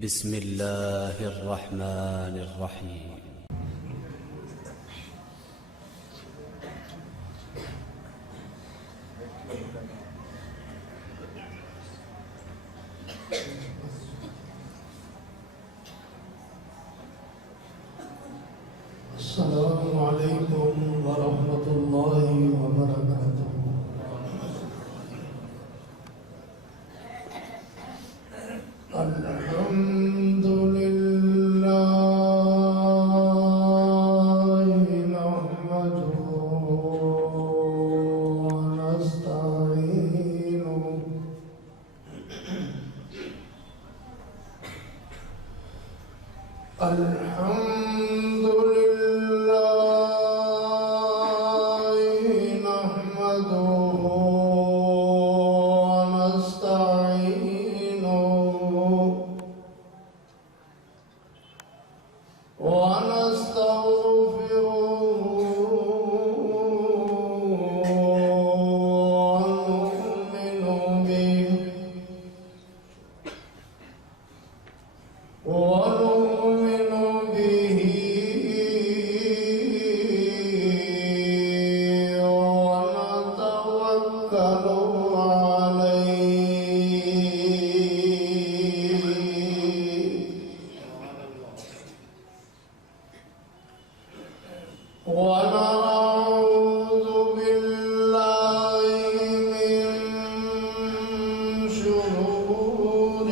بسم الله الرحمن الرحيم. السلام عليكم ورحمة الله وبركاته. الحمد لله نحمده ونستعينه الحمد لله نحمده ونستعينه ونستغفره ونؤمن به ونتوكل عليه ونعوذ بالله من شرور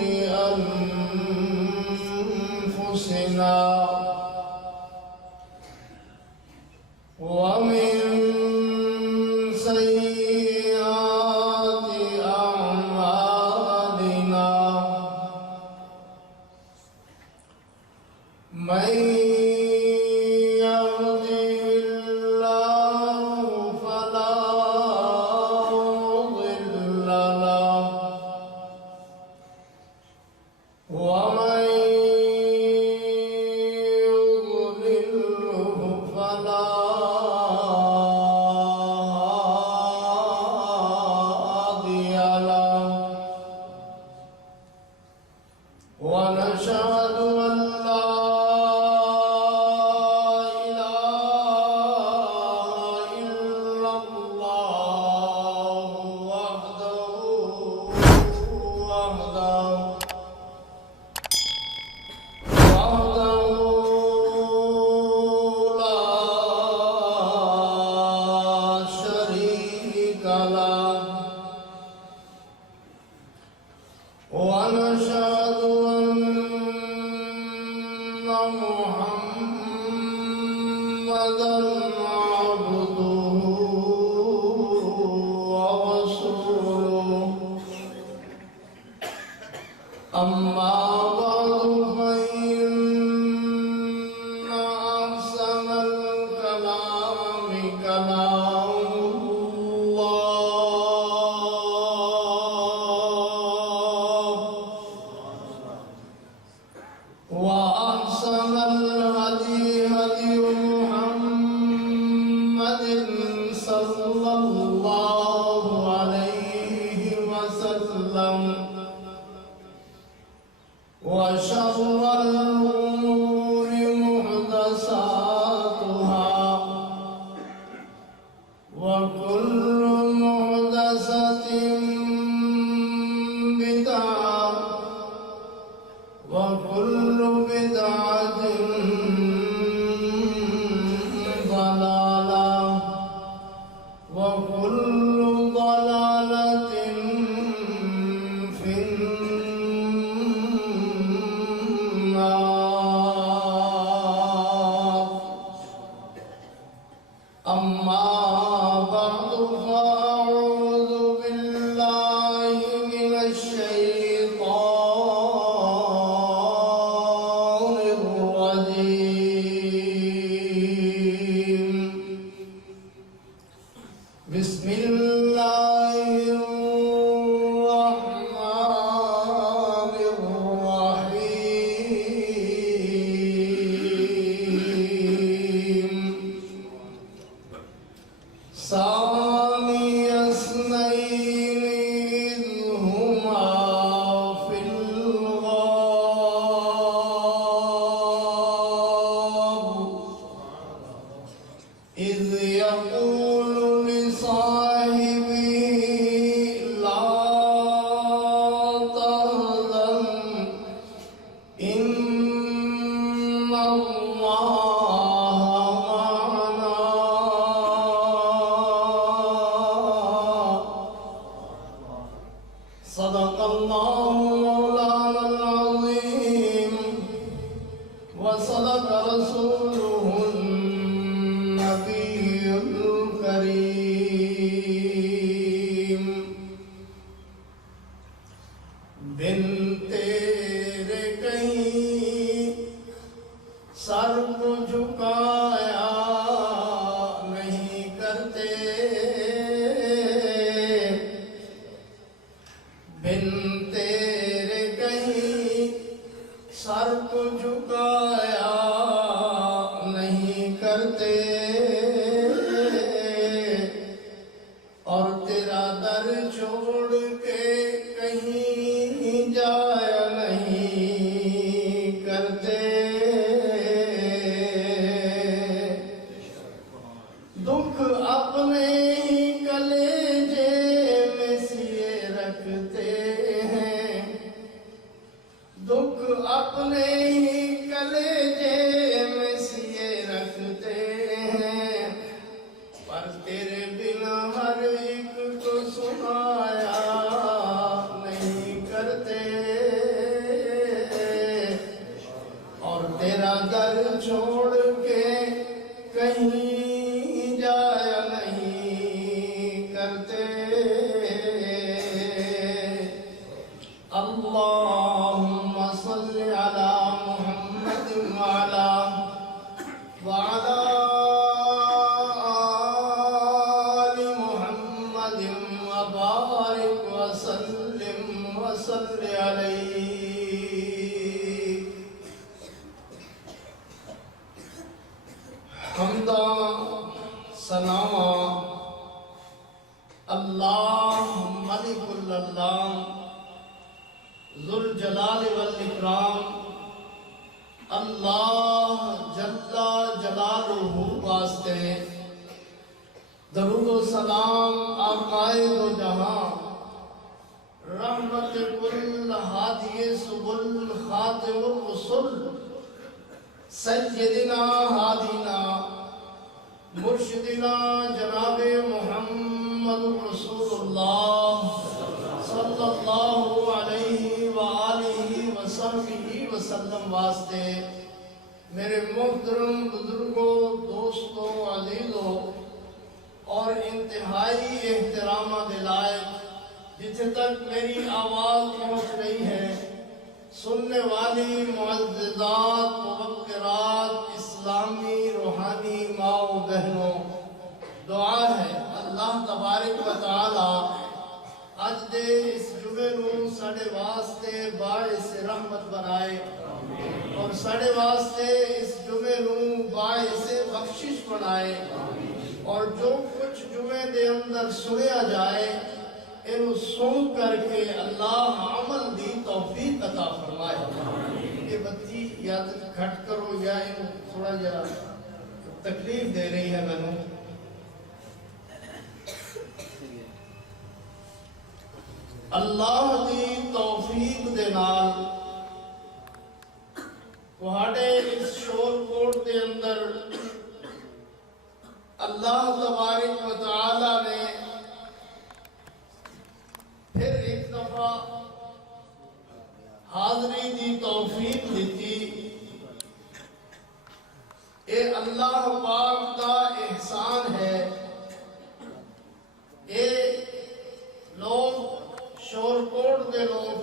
أنفسنا ومن سيئات أعمالنا من يهده الله فلا مضل له ومن يضلله فلا هادي له ونشهد أن لا إله إلا الله وحده لا شريك له ونشهد أن محمدًا عبده ورسوله أما بعد فإن أحسن الكلام كلام الله وأحسن الهدي هدي محمد صلى الله عليه وسلم وشر الأمور محدثاتها وكل محدثة بدعة وكل بدعة ضلالة وكل ضلالة في النار. أما بعد فأعوذ بالله من الشيطان دکھ اپنے ہی کلیجے میں سیے رکھتے ہیں، پر تیرے بنا ہر ایک کو سنایا نہیں کرتے، اور تیرا در چھوڑ کے کہیں جایا نہیں کرتے۔ اللہم صل علی محمد وعلی آل محمد وبارک وسلم وصل علیہ۔ حمدا ثنا اللہ ملک اللہ ذو الجلال والاکرام، اللہ جل جلالہ واسطے درود و سلام آقائے دو جہاں، رحمت کل ہادی سبل خاتم الرسل، سیدنا ہادینا مرشدنا جناب محمد رسول اللہ صلی اللہ علیہ وآلہ وصحبہ وسلم واسطے میرے محترم بزرگوں، دوستوں، عزیزوں اور انتہائی احترامہ دلائق جتھے تک میری آواز پہنچ رہی ہے، سننے والی معززات، موقرات، اسلامی روحانی ماں و بہنوں، دعا ہے اللہ تبارک و تعالی اج دے اس جمعے نوں ساڈے واسطے باعث رحمت بنائے، اور ساڈے واسطے اس جمعے نوں باعث بخشش بنائے، اور جو کچھ جمعے دے اندر سنیا جائے انہوں سن کر کے اللہ عمل دی توفیق عطا فرمائے۔ یہ بتی یا گھٹ کرو یا انہوں تھوڑا جا تکلیف دے رہی ہے میں نے۔ اللہ دی توفیق دے نال وہاڑے اس شور کوٹ دے اندر اللہ تبارک و تعالی نے پھر ایک دفعہ حاضری دی توفیق دیتی۔ اے اللہ پاک دا احسان ہے۔ اے لوگ شور کوٹ دے لوگ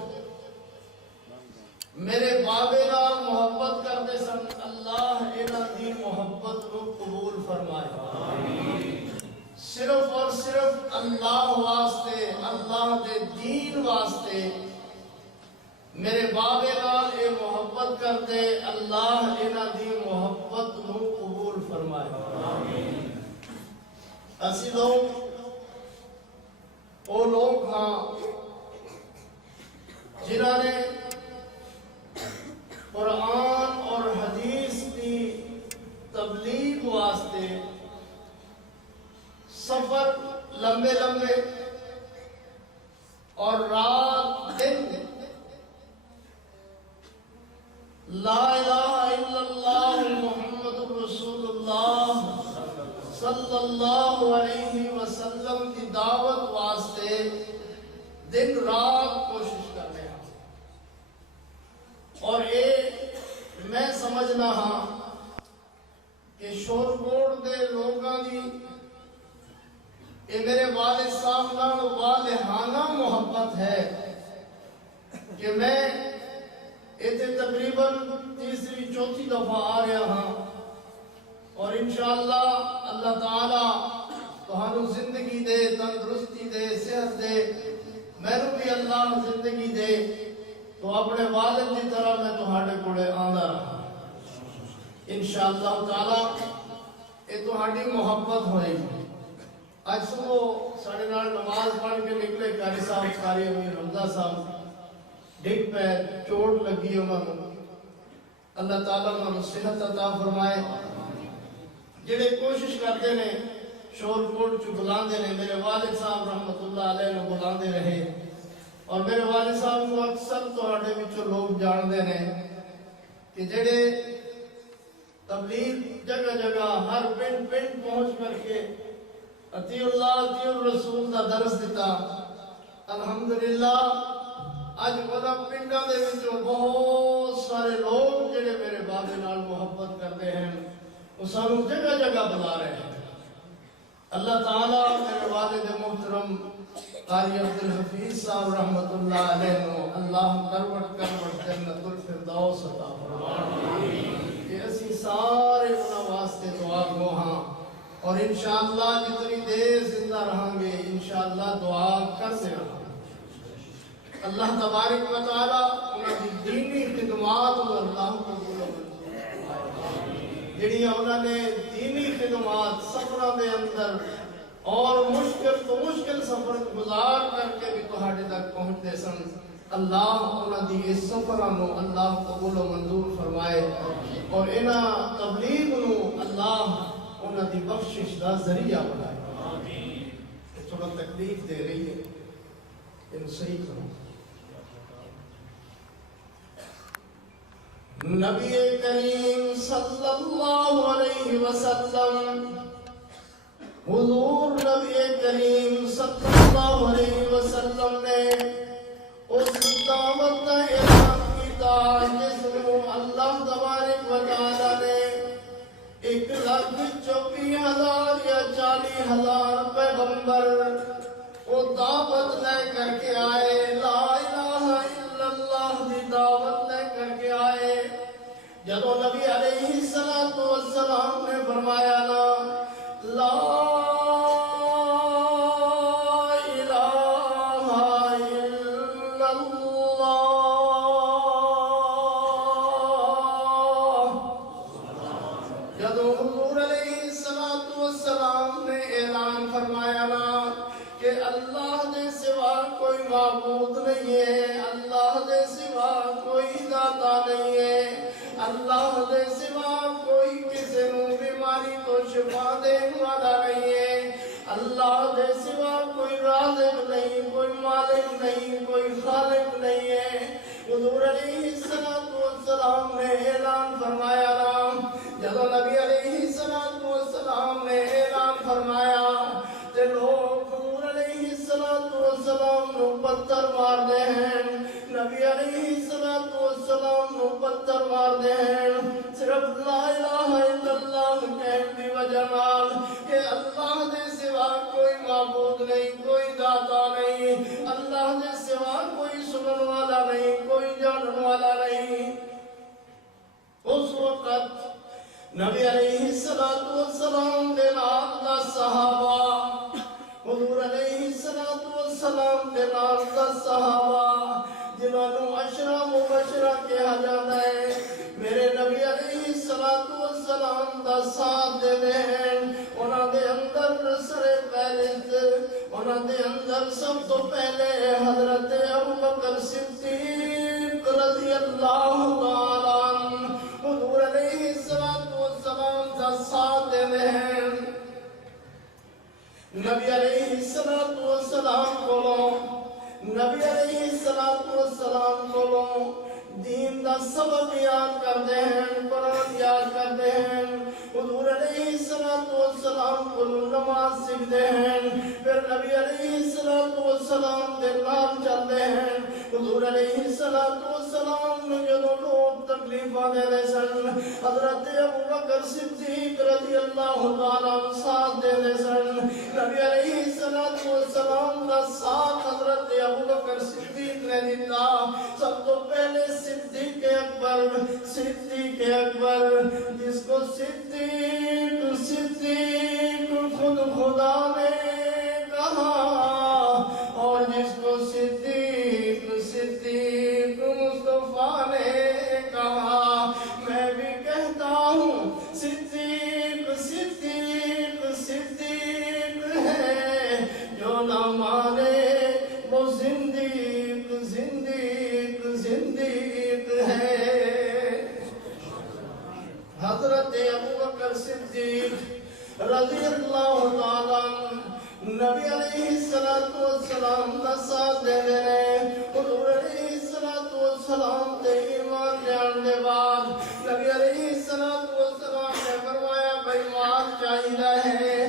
میرے بابے نال محبت کرتے سن، اللہ انہاں دی محبت کو قبول فرمائے۔ صرف اور صرف اللہ واسطے، اللہ دے دین واسطے میرے بابے نال اے محبت کرتے، اللہ انہاں دی محبت کو قبول فرمائے۔ اسی لوگ وہ لوگ ہاں جنہوں نے قرآن اور حدیث کی تبلیغ واسطے سفر لمبے لمبے اور رات دن لا الہ الا اللہ محمد رسول اللہ صلی اللہ علیہ وسلم کی دعوت واسطے دن رات کوشش کر رہے ہیں، اور میں سمجھنا ہاں کہ شور کوٹ دے لوگاں دی یہ میرے والد صاحب نال والہانہ محبت ہے کہ میں ایتھے تقریباً تیسری چوتھی دفعہ آ رہا ہاں، اور انشاءاللہ اللہ تعالی تہانوں زندگی دے، تندرستی دے، صحت دے، میں بھی اللہ زندگی دے تو اپنے والد کی طرح میں تہاڈے کولے آندا رہا انشاءاللہ تعالی۔ یہ تہاڈی محبت ہوئے گی۔ آج صبح ساڑھے نال نماز پڑھ کے نکلے، قاری صاحب قاری امیر حمزہ صاحب ڈگ پہ چوٹ لگی انہوں، اللہ تعالیٰ انہوں صحت عطا فرمائے۔ جڑے کوشش کرتے نے شور کوٹ چو بلاندے نے، میرے والد صاحب رحمت اللہ علیہ نے بلاندے رہے، اور میرے والد صاحب کو اکثر تواڈے وچوں لوگ جانتے ہیں کہ جڑے تبلیغ جگہ جگہ ہر پنڈ پنڈ پہنچ کر کے اطیع اللہ اطیع الرسول کا درس دیتا. الحمدللہ اج ودا پنڈاں دے وچوں بہت سارے لوگ جڑے میرے بابے نال محبت کرتے ہیں وہ سانوں جگہ جگہ بلا رہے ہیں. اللہ تعالیٰ میرے والد محترم قاری عبدالحفیظ صاحب رحمت اللہ علیہ نو اللہ کروٹ کروٹ جنت الفردوس عطا فرمائے. کہ اسی سارے انہاں واسطے دعا گو ہاں اور انشاءاللہ جتنی دیر زندہ رہاں گے انشاءاللہ دعا کرتے رہاں. اللہ تبارک و تعالیٰ انہاں دی دینی خدمات اللہ قبول جڑیاں انہاں نے دینی خدمات سفراں دے اندر اور مشکل تو مشکل سفر گزار کر کے بھی تہاڈے تک پہنچتے سن. اللہ انہاں دی اس سفراں نو اللہ قبول و منظور فرمائے اور انہاں تبلیغ نو اللہ انہاں دی بخشش دا ذریعہ بنائے. تھوڑا تکلیف دے رہی ہے ان صحیح کرو. نبی کریم صلی اللہ علیہ وسلم حضور نبی کریم صلی اللہ علیہ وسلم نے اس دعوت کا اعلان کیتا جس کو اللہ تبارک و تعالی نے 1,24,000 یا 40,000 پیغمبر وہ دعوت لے کر کے آئے. لا الہ الا اللہ دی دعوت لے کر کے آئے. جدو نبی علیہ السلام نے فرمایا نا لا الہ الا اللہ جدو حضور علیہ السلام نے اعلان فرمایا نا کہ اللہ دے سوا کوئی معبود نہیں ہے, اللہ دے سوا کوئی داتا نہیں ہے, اللہ دے سوا کوئی کسی نو بیماری تو شفا دینے والا نہیں ہے, اللہ دے سوا کوئی رازق نہیں, کوئی مالک نہیں, کوئی خالق نہیں ہے. حضور علیہ السلام نے اعلان فرمایا نا جب نبی علیہ السلام نے اعلان فرمایا تے لوگ حضور علیہ السلام نو پتھر مار دے ہیں. نبی علیہ السلام نو پتھر مار دے ہیں صرف لا الہ الا اللہ کہنے دی وجہ نال کہ اللہ دے سوا کوئی معبود نہیں, کوئی داتا نہیں, اللہ دے سوا کوئی سنن والا نہیں, کوئی جانن والا نہیں. اس وقت نبی علیہ السلام دے نال دا صحابہ حضور علیہ السلام دے نال دا صحابہ جنہوں نے عشرہ مبشرہ کہا جاتا ہے میرے نبی علیہ السلام دا ساتھ دے ہیں. انہاں دے اندر سر فہرست انہاں دے اندر سب تو پہلے حضرت ابوبکر صدیق رضی اللہ تعالیٰ عنہ حضور علیہ السلام دا ساتھ دے ہیں. نبی علیہ السلام کو دین دا سبق یاد کرتے ہیں, قرآن یاد کرتے ہیں. حضور علیہ السلام کو نماز سکھتے ہیں, پھر نبی علیہ السلام دے نام چلتے ہیں. حضور علیہ السلام نے جو لوگ تکلیفاں دے دے سن حضرت ابوبکر صدیق رضی اللہ تعالیٰ ساتھ دے دے سن. نبی علیہ السلام کا ساتھ حضرت ابوبکر صدیق نے دیتا. سب تو پہلے صدیق اکبر جس کو صدیق خود خدا نے کہا اور جس کو صدیق مصطفیٰ نے کہا. میں بھی کہتا ہوں صدیق ہے جو نہ مانے وہ زندیق ہے. حضرت ابوبکر صدیق رضی اللہ تعالیٰ نبی علیہ السلام دا ساتھ دے رہے حضور علیہ السلام تے ایمان جان دے بعد نبی علیہ السلام نے فرمایا بھائی مال چاہیے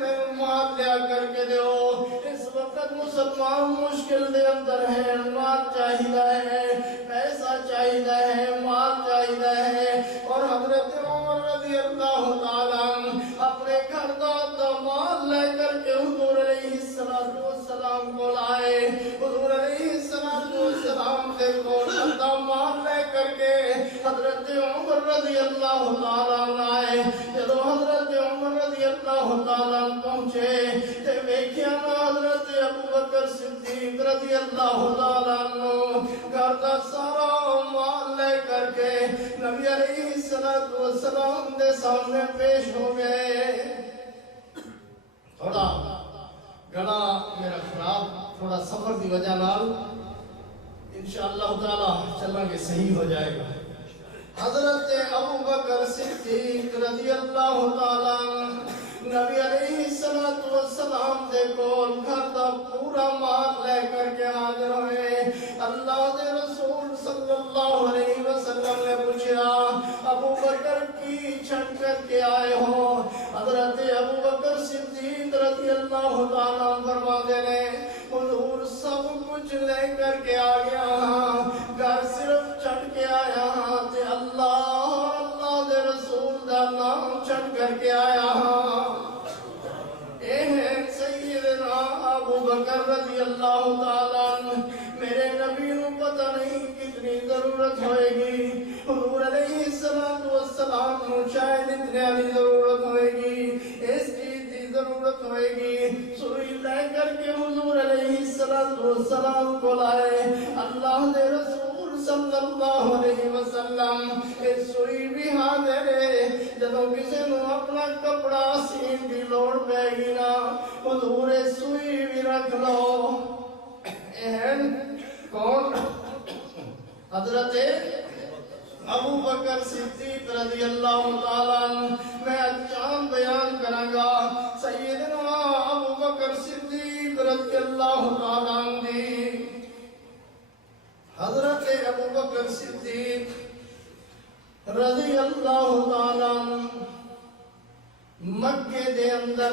میں مال لیا کر کے دیو اس وقت مسلمان مشکل دے اندر ہے مال چاہیے پیسہ چاہیے مال چاہیے اور حضرت عمر رضی اللہ تعالیٰ اپنے گھر دا مال لے کر کے حضور علیہ السلام کو لائے حضور علیہ السلام دے کول دا مال لے کر کے حضرت عمر رضی اللہ تعالیٰ لائے جب حضرت عمر رضی اللہ تعالیٰ پہنچے تے ویکھیا حضرت ابوبکر صدیق رضی اللہ تعالیٰ گھر دا سارا مال لے کر کے نبی علیہ السلام دے سامنے پیش ہو گئے تھوڑا گلا میرا خراب تھوڑا سفر دی وجہ نال انشاءاللہ تعالی چلنا کے صحیح ہو جائے گا حضرت ابوبکر صدیق رضی اللہ تعالی نبی علیہ السلام دے کول گھر دا پورا مال لے کر کے حاضر ہوئے اللہ دے رسول صلی اللہ علیہ وسلم نے پوچھا ابوبکر کی چھٹ کر کے آئے ہو حضرت ابوبکر صدیق رضی اللہ تعالیٰ فرما دے رہے حضور سب کچھ لے کر کے آ گیا گھر صرف چھٹ کے آیا تے اللہ دے رسول دا نام چھٹ کر کے آیا سیدنا ابوبکر رضی اللہ تعالیٰ میرے نبی نو پتہ نہیں کتنی ضرورت ہوئے گی حضور علیہ السلام نو شاید اتنے علی ضرورت ہوئے گی اس چیز کی ضرورت ہوئے گی سوئی لے کر کے حضور علیہ السلام کو لائے اللہ دے رسول صلی اللہ علیہ وسلم اس سوئی بھی حاضر ہے جدوں کسی نو اپنا کپڑا سین دی لوڑ پے گی نا حضور سوئی بھی رکھ لو اہم کون حضرت ابوبکر صدیق رضی اللہ تعالیٰ میں اچھان بیان کروں گا سیدنا ابوبکر صدیق رضی اللہ تعالیٰ دی حضرت ابوبکر صدیق رضی اللہ تعالیٰ مکے دے اندر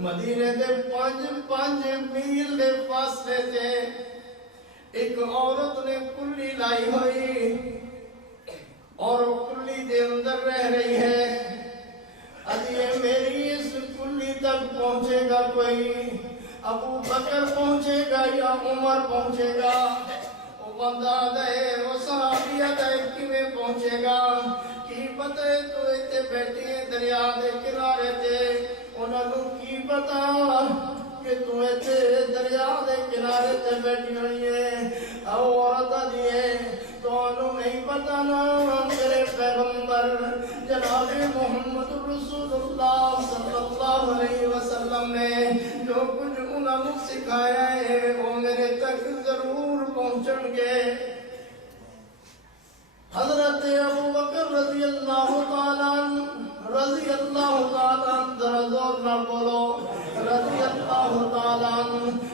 مدینے دے پانچ میل دے فاصلے تے ایک عورت نے کلی لائی ہوئی اور کلی دے اندر رہ رہی ہے یہ میری اس کلی تک پہنچے گا کوئی ابو بکر پہنچے گا یا عمر پہنچے گا وہ بندہ دے وہ صحابیہ دے کیویں پہنچے گا کی پتہ تو ایتھے بیٹھے دریا دے کنارے تے انہاں نوں کی پتہ کہ تو ایتھے دریا دے کنارے تے بیٹھی ہوئی ہے او عورت دیے تو انہوں نہیں پتہ نا میرے پیغمبر جناب محمد رسول اللہ صلی اللہ علیہ وسلم نے جو کچھ انہوں نے سکھایا ہے وہ میرے تک ضرور پہنچن گے حضرت ابوبکر رضی اللہ تعالیٰ ذرا زور نہ بولو رضی اللہ تعالیٰ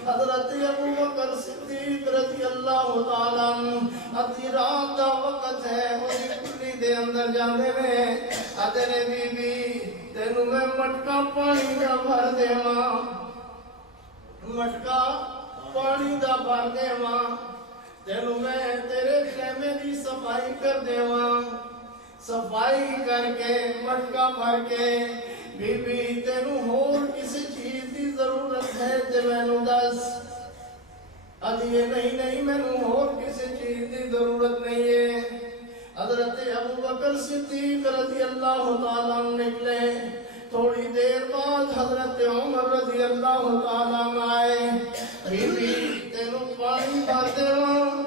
حضرت ابوبکر صدیق رضی اللہ تعالیٰ ادھی رات دا وقت ہے اسی کلی دے اندر جاندے میں ادھے بی بی تینوں میں مٹکا پانی دا بھر دیواں مٹکا پانی دا بھر دیواں تینوں میں تیرے خیمے دی صفائی کر دیواں صفائی کر کے مٹکا بھر کے بی بی تینوں ہور کسی چیز دی ضرورت ہے تے مینوں دس ادھیے نہیں مینوں ہور کسی چیز دی ضرورت نہیں ہے حضرت ابوبکر صدیق رضی اللہ تعالیٰ نکلے تھوڑی دیر بعد حضرت عمر رضی اللہ تعالیٰ آئے بی بی تینوں پانی بھر دیواں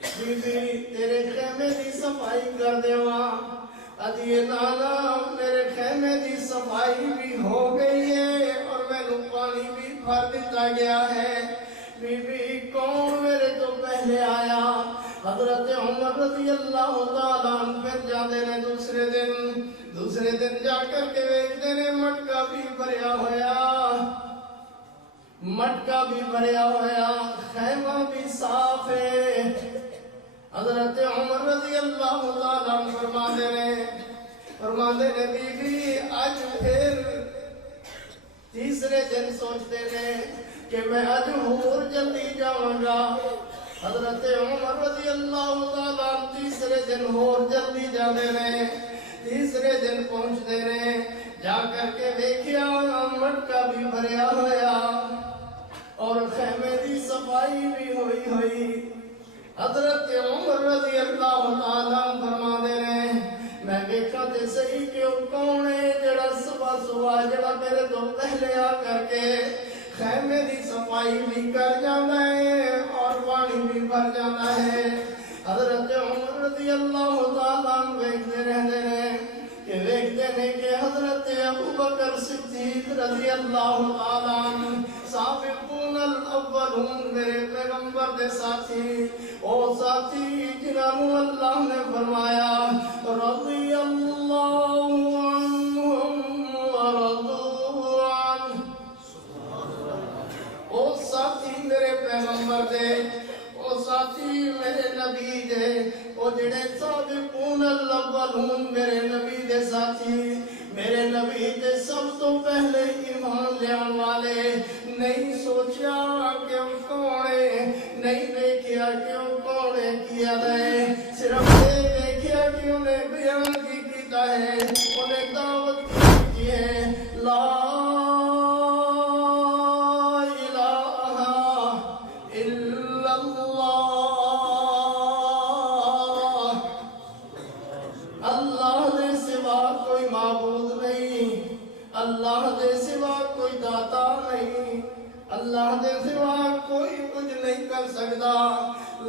بی بی تیرے خیمے دی صفائی کر دیواں ادھیے نانا میرے خیمے دی صفائی بھی ہو گئی ہے اور مینوں پانی بھی بھر دیتا گیا ہے بی بی کون میرے تو پہلے آیا حضرت عمر رضی اللہ تعالیٰ عنہ پھر جاندے نے دوسرے دن جا کر کے ویکھدے نے مٹکا بھی بھریا ہویا خیمہ بھی صاف ہے۔ حضرت عمر رضی اللہ تعالیٰ عنہ فرماندے نے بی بی آج پھر تیسرے دن سوچتے نے کہ میں آج اور جلدی جاؤں گا۔ حضرت عمر رضی اللہ تعالیٰ عنہ تیسرے دن اور جلدی جاندے نے، تیسرے دن پہنچتے نے، جا کر کے دیکھیا مٹکا بھی بھریا ہویا اور خیمے دی صفائی بھی ہوئی۔ حضرت عمر رضی اللہ تعالیٰ عنہ فرماندے نے میں دیکھا تے صحیح کہ وہ کون ہے جڑا صبح جڑا میرے تو پہلے آ کر کے خیمے دی صفائی بھی کر جانا ہے اور پانی بھی بھر جانا ہے۔ حضرت عمر رضی اللہ تعالیٰ عنہ دیکھتے ہیں کہ حضرت ابو بکر صدیق رضی اللہ تعالیٰ عنہ سابقون الاولون میرے پیغمبر دے ساتھی او ساتھی جنہوں اللہ نے فرمایا رضی اللہ عنہم ورضوا عنہ، او ساتھی میرے پیغمبر دے، او ساتھی میرے نبی دے، او جڑے سابقون الاولون میرے نبی دے ساتھی، میرے نبی دے سب تو پہلے ایمان لیان والے، نہیں سوچیا کہ وہ کون ہے، نہیں دیکھیا کہ وہ کون ہے کیا ہے، صرف دیکھیا کہ انہیں بیان کی کیتا ہے، انہیں دعوت کی ہے لا اللہ دے سوا کوئی داتا نہیں، اللہ دے سوا کوئی کچھ نہیں کر سکتا،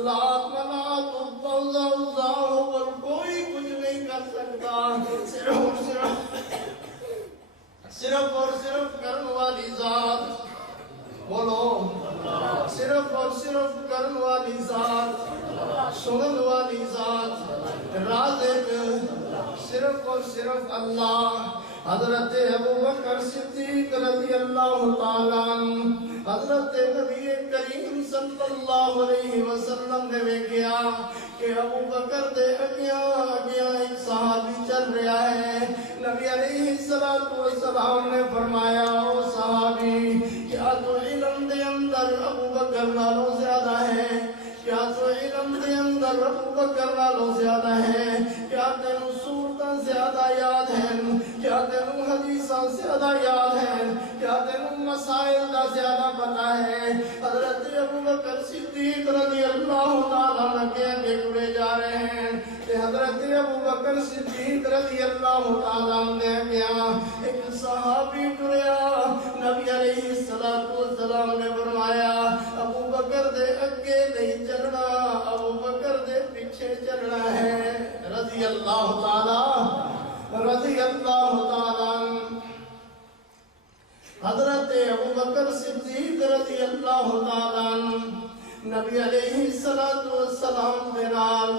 لات منات عزا اور کوئی کچھ نہیں کر سکتا، صرف اور صرف کرن والی ذات، بولو صرف اور صرف کرن والی ذات، سنن والی ذات، رازق صرف اور صرف اللہ۔ حضرت ابو بکر صدیق رضی اللہ تعالیٰ عنہ حضرت نبی کریم صلی اللہ علیہ وسلم نے دیکھا کہ ابو بکر دے اگیا ایک صحابی چل رہا ہے۔ نبی علیہ السلام نے فرمایا او صحابی کیا تو علم دے اندر ابو بکر نالوں زیادہ ہے؟ کیا تو علم دے اندر ابو بکر نالوں زیادہ ہے؟ کیا تینوں صورتاں زیادہ یاد ہیں؟ کیا تینوں حدیثاں زیادہ یاد ہیں؟ کیا تینوں مسائل کا زیادہ پتہ ہے؟ حضرت ابو بکر صدیق رضی اللہ تعالیٰ عنہ کے آگے ٹرے جا رہے ہیں کہ حضرت ابو بکر صدیق رضی اللہ تعالیٰ عنہ نے کیا ایک صحابی ٹریا، نبی علیہ السلام نے فرمایا ابو بکر دے اگے نہیں چلنا، ابو بکر دے پیچھے چلنا ہے، رضی اللہ تعالیٰ عنہ۔ حضرت ابو بکر صدیق رضی اللہ تعالیٰ عنہ نبی علیہ السلام کے نال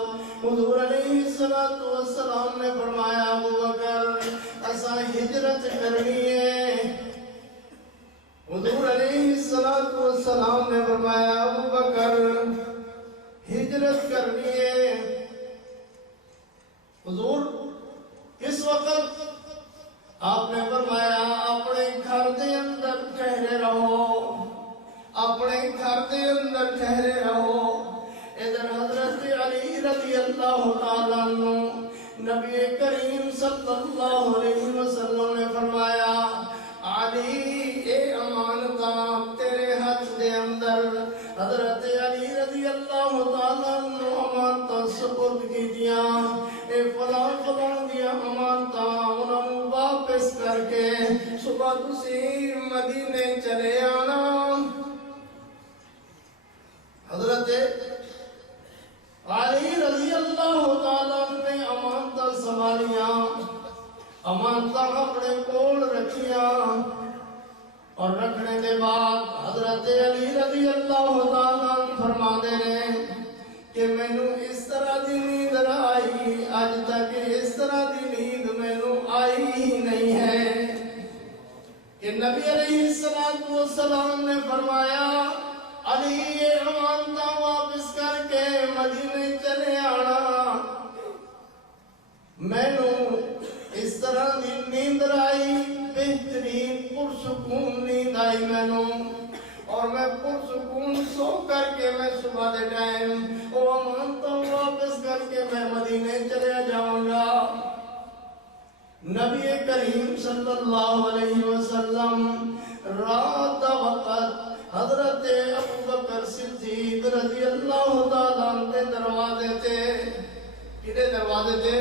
حضور علیہ السلام نے فرمایا ابو بکر ایسا ہجرت کرنی ہے۔ حضور علیہ السلام نے فرمایا ابو بکر ہجرت کرنی ہے۔ حضور اس وقت آپ نے فرمایا اپنے گھر دے اندر ٹھہرے رہو، اپنے گھر دے اندر ٹھہرے رہو۔ ادھر حضرت علی رضی اللہ تعالیٰ عنہ نبی کریم صلی اللہ علیہ وسلم نے فرمایا علی اے امانتاں تیرے ہاتھ دے اندر۔ حضرت علی رضی اللہ تعالیٰ عنہ امانتاں سپرد کی دیا، اے فلاں دیا امانتاں انہوں واپس کر کے صبح تسی مدینے چلے آنا۔ حضرت علی رضی اللہ تعالیٰ نے امانتاں سنبھالیاں، امانتاں اپنے کول رکھیاں، اور رکھنے کے بعد حضرت علی رضی اللہ تعالیٰ فرماندے نے کہ مینوں اس السلام نے فرمایا علی یہ امانتاں واپس کر کے مدینے چلے آنا. مینوں اس طرح دی نیند آئی، بہترین پرسکون نیند آئی مینوں، اور میں پرسکون سو کر کے میں صبح دے ٹائم وہ امانتاں واپس کر کے میں مدینے چلے جاؤں گا. نبی کریم صلی اللہ علیہ وسلم رات وقت حضرت ابوبکر صدیق رضی اللہ تعالیٰ عنہ دروازے تھے. کدے دروازے تھے؟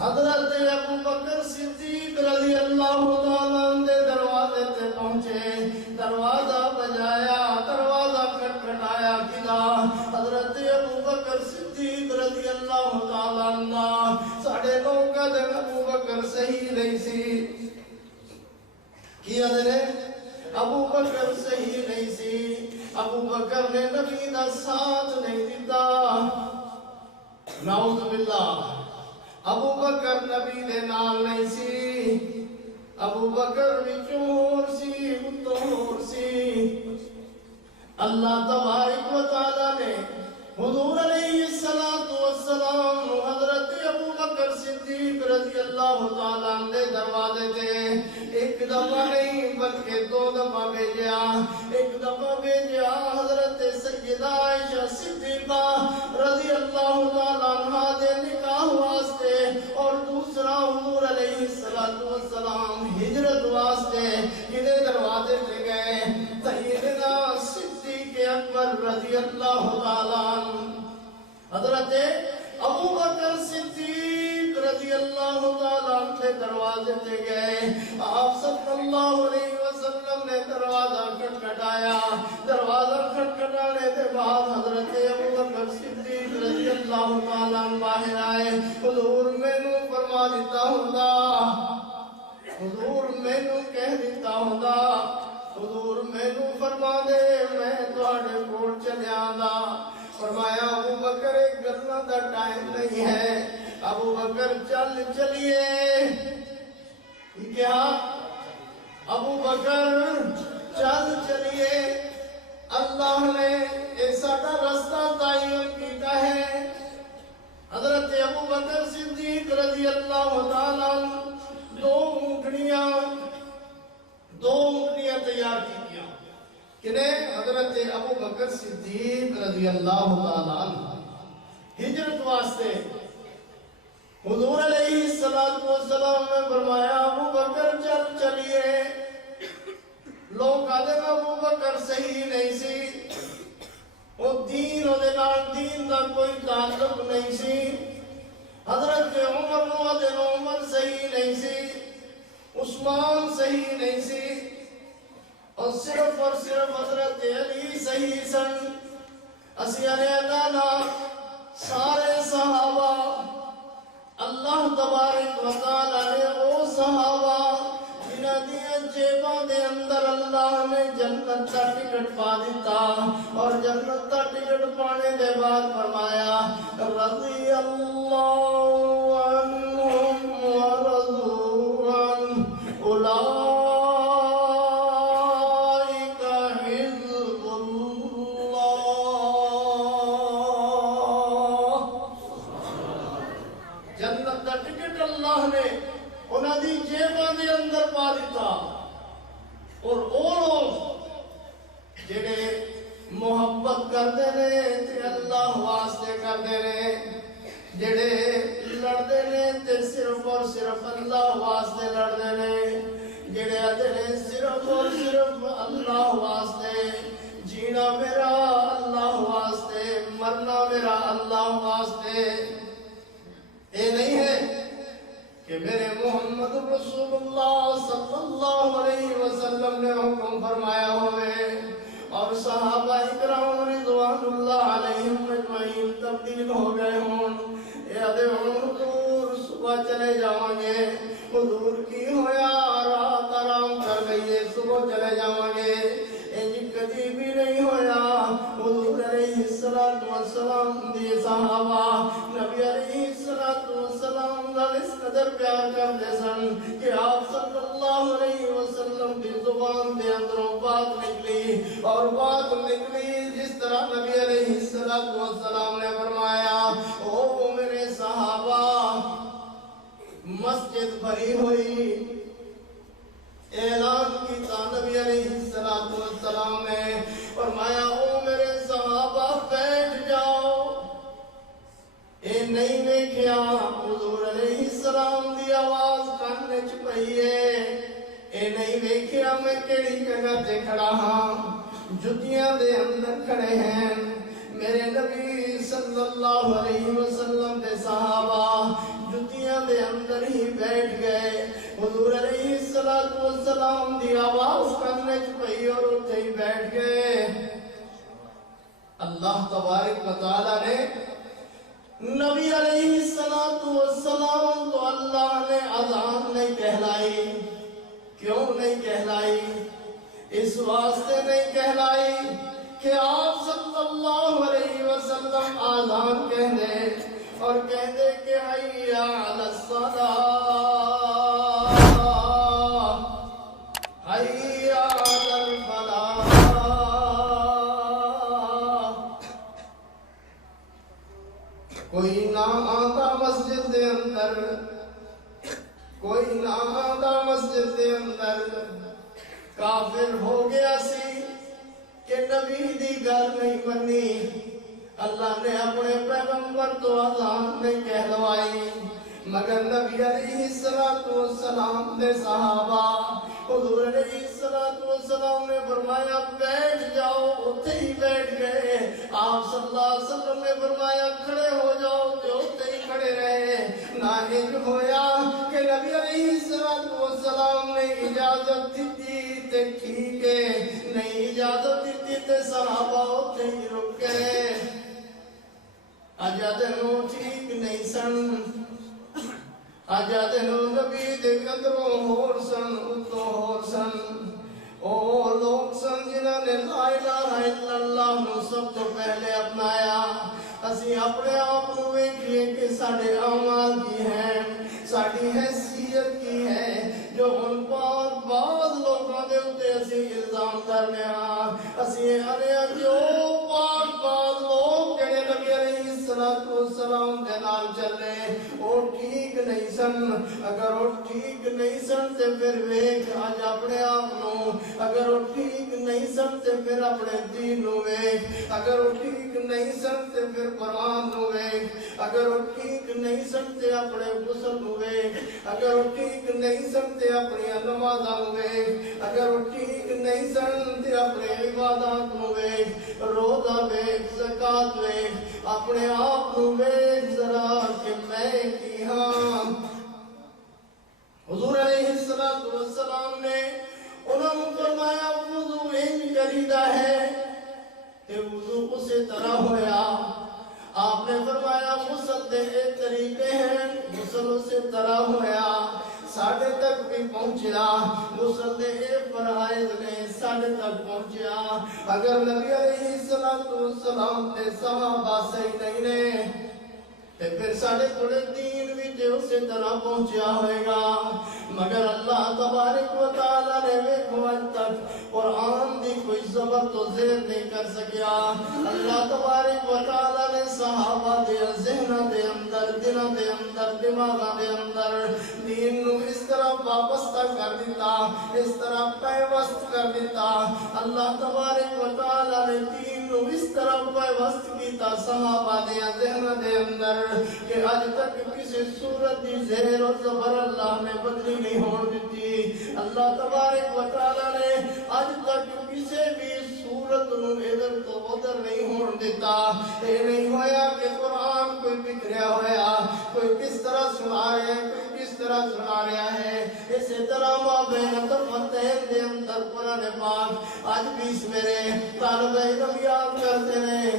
حضرت ابوبکر صدیق رضی اللہ تعالیٰ عنہ دروازے تے پہنچے. دروازہ بجایا، دروازہ کھٹکھٹایا. کدا؟ حضرت ابوبکر صدیق رضی اللہ تعالیٰ عنہ. ساڑھے لوگ کا دن ابوبکر صحیح نہیں سی. کیا دنے ابوبکر صحیح نہیں سی. ابوبکر نے نبی دا ساتھ نہیں دیتا. نعوذ باللہ. ابوبکر نبی دے نال نہیں سی. ابوبکر وچوں ہور سی، اتوں ہور سی. اللہ تبارک و تعالیٰ نے حضور علیہ السلام حضرت ابوبکر صدیق رضی اللہ تعالیٰ عنہ دروازے تھے ایک دفعہ نہیں بلکہ دو دفعہ بھیجا. ایک دفعہ بھیجا حضرت سیدہ عائشہ صدیقہ رضی اللہ تعالیٰ عنہ دے نکاح واسطے، اور دوسرا حضور علیہ السلام ہجرت واسطے. کدے دروازے پہ گئے؟ سیدنا صدیق اکبر رضی اللہ تعالیٰ عنہ حضرت ابوبکر صدیق رضی اللہ تعالیٰ عنہ دروازے پہ گئے. آپ صلی اللہ علیہ وسلم نے دروازہ کھٹکھٹایا. دروازہ کھٹکھٹانے کے بعد حضرت ابوبکر صدیق رضی اللہ تعالیٰ عنہ باہر آئے. حضور مینوں فرما دیتا ہوندا، حضور مینوں کہہ دیتا ہوندا، حضور مینوں فرما دے میں تواڈے کول چلے آندا. فرمایا ابوبکر ایک گلنا دا ٹائم نہیں ہے. ابوبکر چلیے. کیا ابوبکر چلیے. اللہ نے ایسا رستہ تعین کیتا ہے. حضرت ابوبکر صدیق رضی اللہ تعالیٰ دو اونٹنیاں تیار کی. کنہیں؟ حضرت ابوبکر صدیق رضی اللہ تعالیٰ عنہ ہجرت واسطے. حضور علیہ السلام نے فرمایا ابوبکر چلیے. لوگ کہتے ہیں ابوبکر صحیح نہیں سی. وہ دین دا کوئی تعلق نہیں سی. حضرت عمر صحیح نہیں سی. عثمان صحیح نہیں سی. اور صرف حضرت علی صحیح سن. اسیانا سارے صحابہ اللہ تبارک و تعالیٰ نے وہ صحابہ جنہاں دیاں جیباں دے اندر اللہ نے جنت کا ٹکٹ پا دیتا، اور جنت کا ٹکٹ پانے دے بعد فرمایا رضی اللہ عنہم ورضوا عنہ پا دیتا. اور وہ لوگ جڑے محبت کرتے نے تے اللہ واسطے کرتے نے، جڑے لڑتے نے تے صرف اور صرف اللہ واسطے لڑتے نے، جڑے آتے نے صرف اور صرف اللہ واسطے. جینا میرا اللہ واسطے، مرنا میرا اللہ واسطے. اے نہیں ہے کہ میرے محمد رسول اللہ صلی اللہ علیہ وسلم نے حکم فرمایا ہوئے اور صحابہ اکرام رضوان اللہ علیہم اجمعین تبدیل ہو گئے ہوں. حضور صبح چلے جاؤں گے. حضور کی ہویا رات آرام کر گئی، صبح چلے جاؤں گے. کبھی بھی نہیں ہویا. حضور علیہ السلام والسلام دی صحابہ نبی علیہ السلام نال اس قدر پیار کرتے سن کہ آپ صلی اللہ علیہ وسلم کی زبان دے اندروں بات نکلی اور بات نکلی جس طرح نبی علیہ السلام نے فرمایا او میرے صحابہ مسجد بھری ہوئی اعلان کیتا نبی علیہ السلام نے فرمایا او میرے صحابہ بیٹھ جاؤ اے نہیں ویکھیا حضور علیہ السلام دی آواز کان وچ پئی ہے اے نہیں ویکھیا میں کیڑی جگہ تے کھڑا ہاں جتیاں دے اندر کھڑے ہیں میرے نبی صلی اللہ علیہ وسلم دے صحابہ جتیاں دے اندر ہی بیٹھ گئے حضور علیہ السلام دی آواز کرنے چپئی اور اتھے ہی بیٹھ گئے اللہ تبارک و تعالیٰ نے نبی علیہ السلام تو اللہ نے اذان نہیں کہلائی کیوں نہیں کہلائی اس واسطے نہیں کہلائی کہ آپ صلی اللہ علیہ وسلم آذان کہہ دے اور کہہ دے کہ حی علی الصلاۃ حی علی الفلاح کوئی نہ آتا مسجد دے اندر کوئی نہ آتا مسجد دے اندر کافر ہو گیا سی کہ نبی دی گل نہیں منی اللہ نے اپنے پیغمبر تو اذان نہیں کہلوائی مگر نبی علیہ السلام نے صحابہ حضور علیہ السلام نے فرمایا بیٹھ جاؤ اتھے ہی بیٹھ گئے آپ صلی اللہ علیہ وسلم نے فرمایا کھڑے ہو جاؤ تو اتھے ہی کھڑے رہے نہ ایک ہویا کہ نبی علیہ السلام نے اجازت دیتی تے ٹھیک ہے نہیں اجازت دیتی تے صحابہ اتھے ہی رک گئے اجازتوں ٹھیک نہیں سن اجازتوں نبی دے قدروں ہور سن اتوں ہور سن او لوگ سن جنہاں نے لا الہ الا اللہ نو سب تو پہلے اپنایا اسی اپنے آپ کو ویکھیے کہ ساڈے اعمال کی ہیں ساڈی حیثیت کی ہے جو ان پر بعض لوگوں دے اوتے اسی الزام کرنے ہاں اسی ہریا جو پاک بعض لوگ جڑے نبی علیہ السلام دے نال چلے وہ ٹھیک نہیں سن اگر وہ ٹھیک نہیں سن تے پھر ویکھ اج اپنے آپ نو اگر وہ ٹھیک نہیں سن تے پھر اپنے دین نو ویکھ اگر وہ ٹھیک نہیں سن تے پھر قرآن نو ویکھ اگر وہ ٹھیک نہیں سن تے اپنے غسل نو ویکھ اگر وہ ٹھیک نہیں سن تے اپنی نمازاں نو ویکھ اگر وہ ٹھیک نہیں سن تے اپنے عبادات نو ویکھ روزہ ویکھ زکات ویکھ اپنے آپ نو ویکھ ذرا کہ میں کی ہاں حضور علیہ السلام نے انہوں نے فرمایا وضو انج کریدا ہے کہ وضو اسی طرح ہویا آپ نے فرمایا غسل دے ایک طریقے ہیں غسل اسی طرح ہویا ساڑھے تک بھی پہنچیا غسل دے ایک فرائض نے ساڑھے تک پہنچیا اگر نبی علیہ السلام دے صحابہ صحیح نہیں نے تے پھر ساڑھے تھوڑے دین بھی تے اسی طرح پہنچیا ہوئے گا مگر اللہ تبارک و تعالیٰ نے ویکھو اج تک قرآن دی کوئی زبر تو زیر نہیں کر سکیا اللہ تبارک و تعالیٰ نے صحابہ دے ذہن دے اندر دل دے اندر دماغ دے اندر دین نو اس طرح وابستہ کر دیتا اس طرح پیوست کر دیتا اللہ تبارک و تعالیٰ نے دین نو اس طرح پیوست کیتا صحابہ دے ذہن دے اندر کہ آج تک کسی صورت دی زیر و زبر اللہ نے بدلی نہیں ہون دیتی اللہ تبارک و تعالیٰ نے آج تک کسی بھی صورت نو ادھر تو ادھر نہیں ہون دیتا یہ نہیں ہویا کہ قرآن کوئی بکھریا ہویا کوئی کس طرح سنا رہا ہے کوئی کس طرح سنا رہا ہے اسی طرح مابین طرفتین دے اندر قرآن پاک آج بھی اس میرے طالب علم یاد کرتے ہیں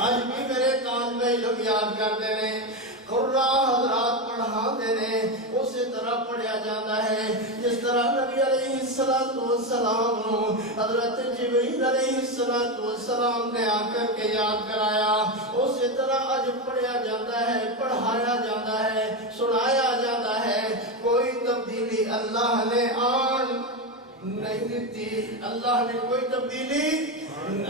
آج بھی میرے طالب علم یاد کرتے ہیں قرآن حضرات پڑھا دے رہے اسی طرح طرح پڑھیا جاتا ہے جس طرح نبی علیہ السلام حضرت جبریل علیہ السلام نے آ کر کے یاد کرایا، اسی طرح اج پڑھیا جاتا ہے، پڑھایا جاتا ہے، سنایا جاتا ہے۔ کوئی تبدیلی اللہ نے آن نہیں دیتی، اللہ نے کوئی تبدیلی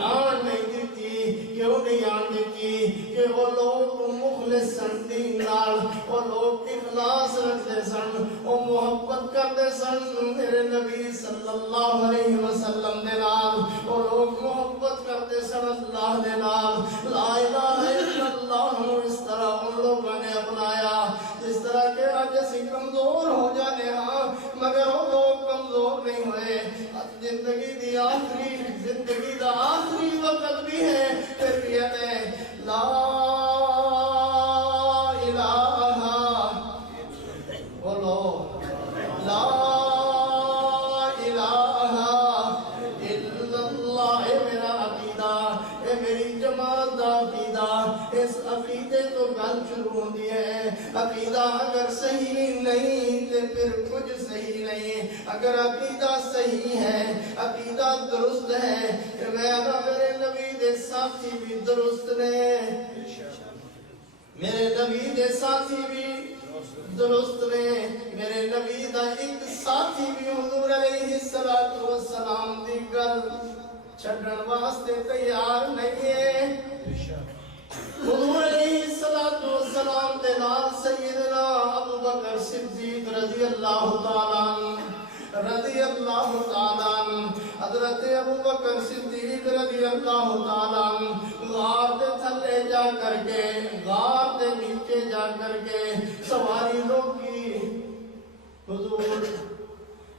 آن نہیں دیتی۔ کیوں نہیں آن دیتی؟ کہ وہ لوگ مخلص سن، دین نال وہ لوگ اخلاص رکھتے سن، وہ محبت کرتے سن میرے نبی صلی اللہ علیہ وسلم دے نال، وہ لوگ محبت کرتے سن اللہ دے نال۔ لا الہ الا اللہ اس طرح ان لوگوں نے اپنایا جس طرح کہ آج اسی کمزور ہو جانے ہاں، مگر وہ لوگ کمزور نہیں ہوئے۔ زندگی دا آخری وقت بھی ہے، پھر بھی ہے لا الہ، بولو لا الہ الا اللہ۔ اے میرا عقیدہ، اے میری جماعت دا عقیدہ، اس عقیدے تو گل شروع ہوندی ہے۔ عقیدہ اگر صحیح نہیں تو پھر کچھ صحیح نہیں۔ اگر عقیدہ صحیح ہے، عقیدہ درست ہے، میرے نبی دے ساتھی بھی درست نے، میرے نبی دے ساتھی بھی درست نے، میرے نبی دا ایک ساتھی بھی حضور علیہ السلام دی گل چھڑن واسطے تیار نہیں ہے۔ حضور علیہ السلام دے نال سیدنا ابو بکر صدیق رضی اللہ تعالیٰ عنہ، حضرت ابو بکر صدیق رضی اللہ تعالیٰ غار دے تھلے جا کر کے، غار دے نیچے جا کر کے سواری روکی، حضور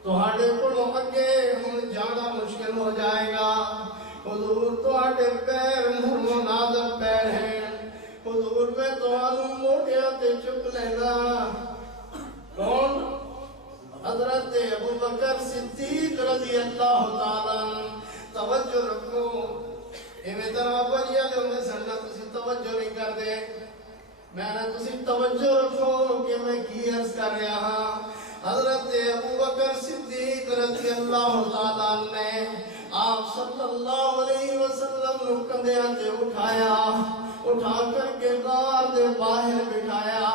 تہاڈے کولوں اگے ہن جانا مشکل ہو جائے گا، حضور تہاڈے پیر نرم نازک پیر ہیں، حضور میں تہانوں موٹیاں تے چک لینا۔ کون؟ حضرت ابو بکر صدیق رضی اللہ تعالیٰ۔ توجہ رکھو، ایویں طرح بھائیاں دے ہوندے سن نا، تسی توجہ نہیں کردے، میں نے تسی توجہ رکھو کہ میں کی عرض کر رہا ہاں۔ حضرت ابو بکر صدیق رضی اللہ تعالیٰ نے آپ صلی اللہ علیہ وسلم نو کندھیاں تے اٹھایا، اٹھا کر کے غار دے باہر بٹھایا،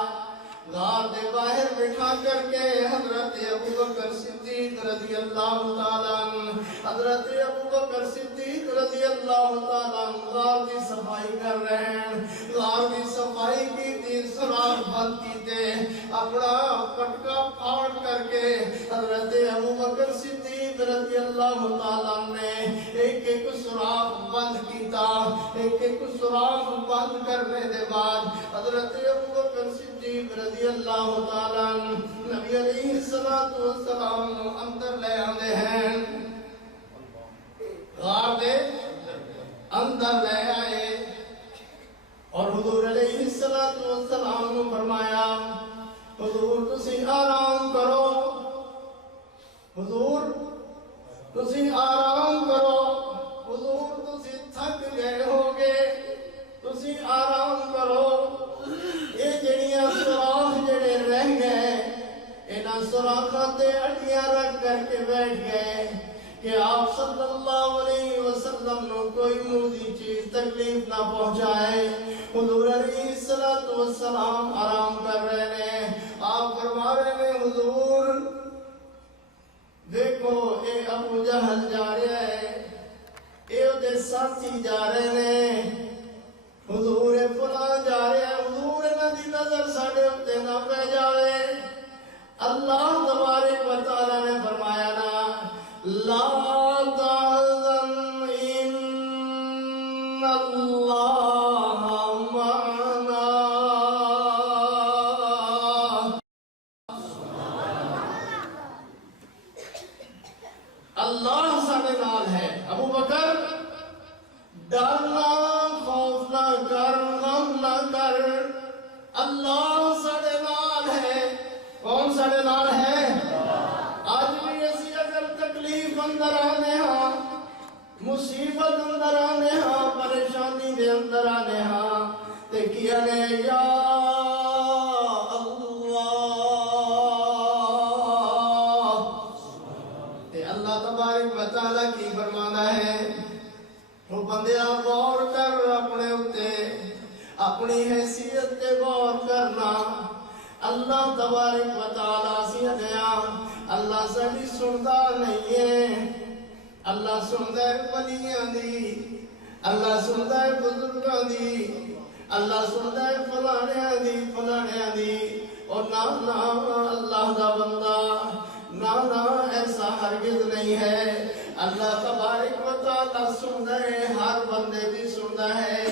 غار دے باہر بٹھا کر کے حضرت ابو بکر صدیق رضی اللہ تعالیٰ، حضرت ابو بکر صدیق رضی اللہ تعالیٰ غار کی صفائی کر رہے ہیں۔ غار کی صفائی کی تھی، سراغ بند کیتے، اپنا پٹکا پھاڑ کر کے حضرت ابو بکر صدیق رضی اللہ تعالیٰ نے ایک ایک سراغ بند کیتا۔ ایک ایک سراغ بند کرنے دے بعد حضرت ابو بکر صدیق رضی اللہ تعالیٰ نبی علیہ السلام اندر لے آنے ہیں، غار دے اندر لے آئے، اور حضور علیہ السلام نے فرمایا حضور تسی آرام کرو، حضور تسی آرام کرو، حضور تسی تھک گئے ہوگے، تسی آرام کرو۔ یہ جڑیاں سوراخ جڑے رہ گئے، انہاں سوراخاں تے اٹیاں رکھ کر کے بیٹھ گئے کہ آپ صلی اللہ علیہ وسلم نو کوئی موذی چیز تکلیف نہ پہنچائے۔ حضور علیہ السلام آرام کر رہے ہیں، آپ فرما رہے ہیں حضور دیکھو اے ابو جہل جا رہا ہے، اے دے ساتھی جا رہے ہیں، حضور فلاں جا رہا ہے، حضور انہاں دی نظر ساڈے اُتے نہ پہ جاوے۔ اللہ تبارک و تعالی نے فرمایا نا لا تحزن ان اللہ معنا، اللہ ساڈے نال ہے۔ ابو بکر ڈرنا خوف نہ کر، غم نہ کر، اللہ ساڈے نال ہے۔ کون ساڈے نال ہے؟ آج بھی اسی اگر تکلیف اندر آنے ہاں، مصیبت اندر آنے ہاں، پریشانی دے اندر آنے ہاں، تے کیا نے یا اللہ اپنی حیثیت تے غور کرنا اللہ تبارک و تعالیٰ سی دیا اللہ ساری سندا نہیں ہے اللہ سندا ہے ولیاں دی اللہ سندا ہے بزرگاں دی اللہ سندا ہے فلانیاں دی اور نا اللہ دا بندہ نا ایسا ہرگز نہیں ہے اللہ تبارک و تعالیٰ سندا ہے ہر بندے دی سندا ہے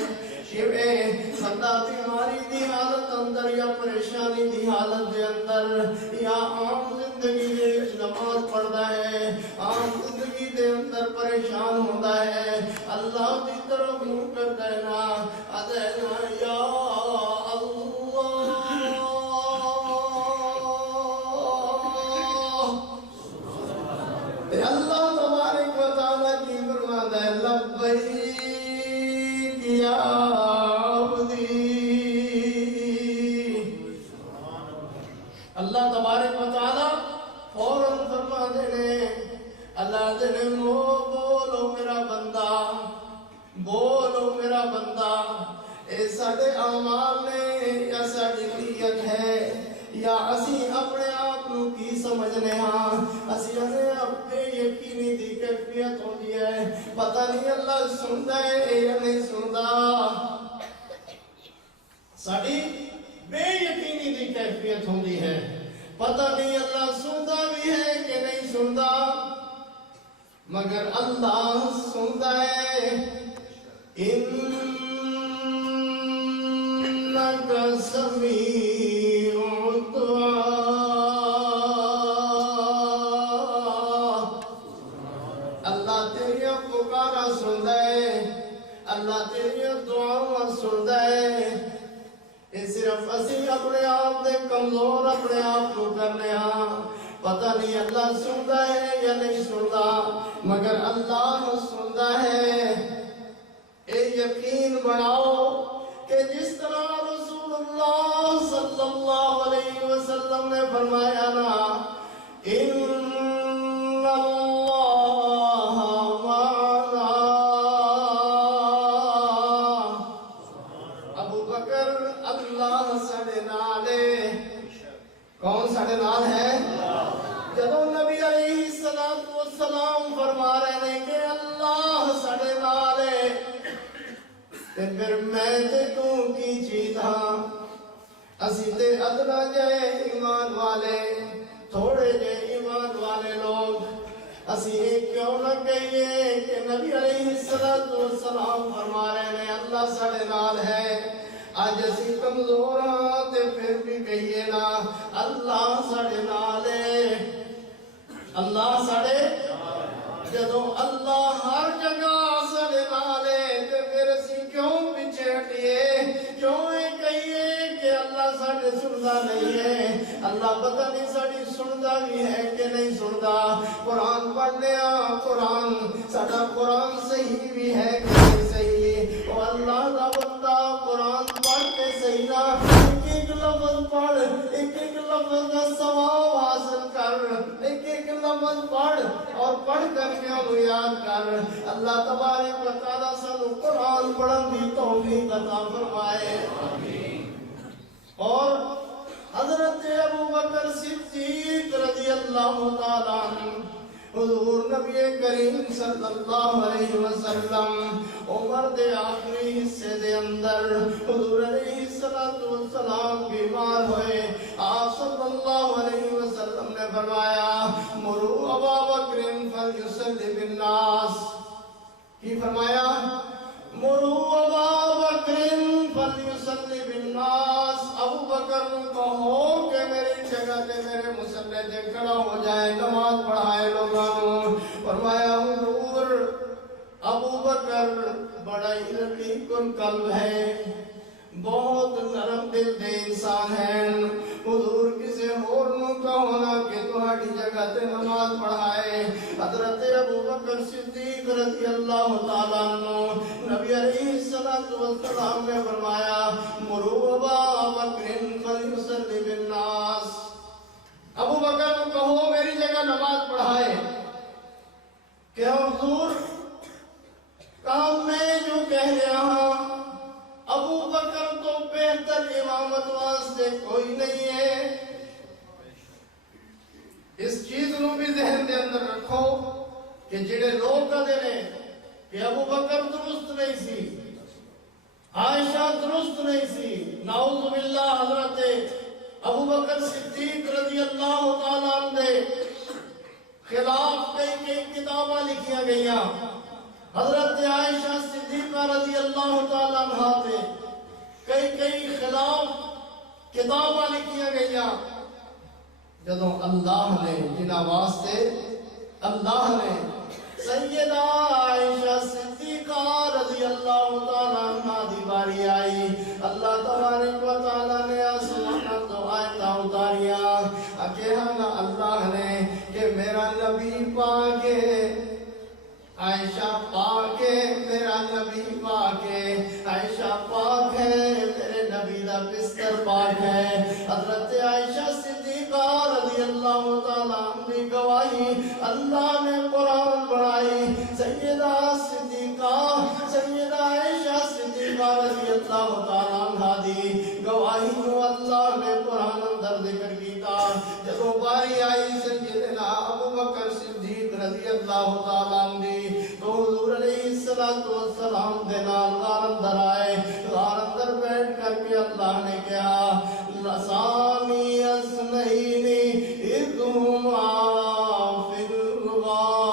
بندہ بیماری دی حالت اندر یا پریشانی دی حالت دے اندر یا عام زندگی دے نماز پڑھدا ہے عام زندگی دے اندر پریشان ہوتا ہے اللہ دی طرف منہ کرتا ہے نا ادینا یا اللہ تبارک و تعالیٰ کی فرماتا ہے لبیک یا اللہ تبارک و تعالیٰ فوراً فرما دینے اللہ دینے بولو میرا بندہ اے ساڑھے اعمال نے یا ساڑھی نیت ہے یا اسی اپنے آپ نو کی سمجھنے ہاں اسی اپنے یقینی دی کیفیت ہوتی ہے پتہ نہیں اللہ سنتا ہے یا نہیں سنتا ساڑھی بے یقینی دی کیفیت ہوتی ہے پتہ نہیں اللہ سنتا بھی ہے کہ نہیں سنتا مگر اللہ سنتا ہے انک سمیع الدعاء اللہ تیری پکارا سنتا ہے اللہ تیری دعا سنتا ہے صرف اسی اپنے آپ دے کمزور اپنے آپ کو کرنے ہاں پتہ نہیں اللہ سنتا ہے یا نہیں سنتا مگر اللہ سنتا ہے اے یقین بناؤ کہ جس طرح رسول اللہ صلی اللہ علیہ وسلم نے فرمایا نا ان اللہ معنا ابو بکر اللہ ساڑے نالے کون ساڑے نال ہے جدو نبی علیہ السلام فرما رہے ہیں کہ اللہ ساڑے نالے تے پھر میں تے تو کی چیز ہاں اسی تے ادنا جائے ایمان والے تھوڑے جائے ایمان والے لوگ اسی ایک کیوں نہ کہیے کہ نبی علیہ السلام فرما رہے ہیں اللہ ساڑے نال ہے آج اسی کمزور ہاں تے پھر بھی کہیے نا اللہ ساڑے نال ہے اللہ ساڑے جدو اللہ ہر جگہ ساڑے نال ہے تے پھر اسی کیوں پیچھے ہٹیے کیوں کہیے کہ اللہ ساڑے سنتا نہیں ہے اللہ پتہ نہیں ساڑی سنتا بھی ہے کہ نہیں سنتا قرآن پڑھنے قرآن ساڑا قرآن صحیح بھی ہے کہ نہیں صحیح اور اللہ دا بندہ قرآن پڑھتے صحیح نہ ایک لفظ پڑھ ایک لفظ کا ثواب حاصل کر ایک لفظ پڑھ اور پڑھ کر کے ہم یاد کر اللہ تبارک و تعالیٰ سانو قرآن پڑھن دی توفیق عطا فرمائے اور حضرت ابو بکر صدیق رضی اللہ تعالیٰ عنہ حضور نبی کریم صلی اللہ علیہ وسلم عمر دے آخری حصے دے اندر حضور علیہ السلام بیمار ہوئے آپ صلی اللہ علیہ وسلم نے فرمایا مرو ابا بکر فلیصلی بالناس کی فرمایا مرو ابا بکر فلیصلی بالناس ابو بکر کو کہو کہ میری جگہ تے میرے مصلی تے کھڑا ہو جائے نماز پڑھائے لوگوں فرمایا حضور ابو بکر بڑا ہی رقیق القلب ہے بہت نرم دل دے انسان ہیں حضور کسے اور نو کہو نا کہ تہاڈی جگہ تے نماز پڑھائے حضرت ابو بکر صدیق رضی اللہ تعالیٰ عنہ نبی علیہ السلام نے فرمایا مرو ابا بکر فلیصلی بالناس ابو بکر کو کہو میری جگہ نماز پڑھائے کہ حضور کام میں جو کہہ رہا ہوں ابو بکر تو بہتر امامت واسطے کوئی نہیں ہے۔ اس چیز نو بھی ذہن دے اندر رکھو کہ جڑے لوگ کہتے ہیں کہ ابو بکر درست نہیں سی، عائشہ درست نہیں سی، نعوذ باللہ حضرت ابو بکر صدیق رضی اللہ تعالیٰ عنہ دے خلاف کئی کتاباں لکھیاں گئیاں، حضرت عائشہ صدیقہ رضی اللہ تعالیٰ عنہ دے کئی خلاف کتاباں لکھیاں گئیاں۔ جدوں اللہ نے جنہ واسطے اللہ نے سیدہ عائشہ صدیقہ رضی اللہ تعالیٰ عنہ دی باری آئی، اللہ تبارک و تعالیٰ نے آسمان تو آیتاں اتاریاں، کہنا اللہ نے کہ میرا نبی پاک ہے، عائشہ پاک ہے، میرا نبی پاک ہے، عائشہ پاک ہے، میرے نبی دا بستر پاک ہے۔ حضرت عائشہ صدیقہ رضی اللہ تعالیٰ عنہ کی گواہی اللہ نے قرآن بڑھائی، سیدہ صدیقہ سیدہ عائشہ صدیقہ رضی اللہ تعالیٰ عنہ دی گواہی کو اللہ نے قرآن اندر ذکر کیتا۔ جب باری آئی سیدنا ابو بکر صدیق رضی اللہ تعالیٰ عنہ تو حضور علیہ السلام دے نال غار اندر آئے، غار اندر بیٹھ کر کے اللہ نے کہا لسانی اسنینی اذہما فی الغار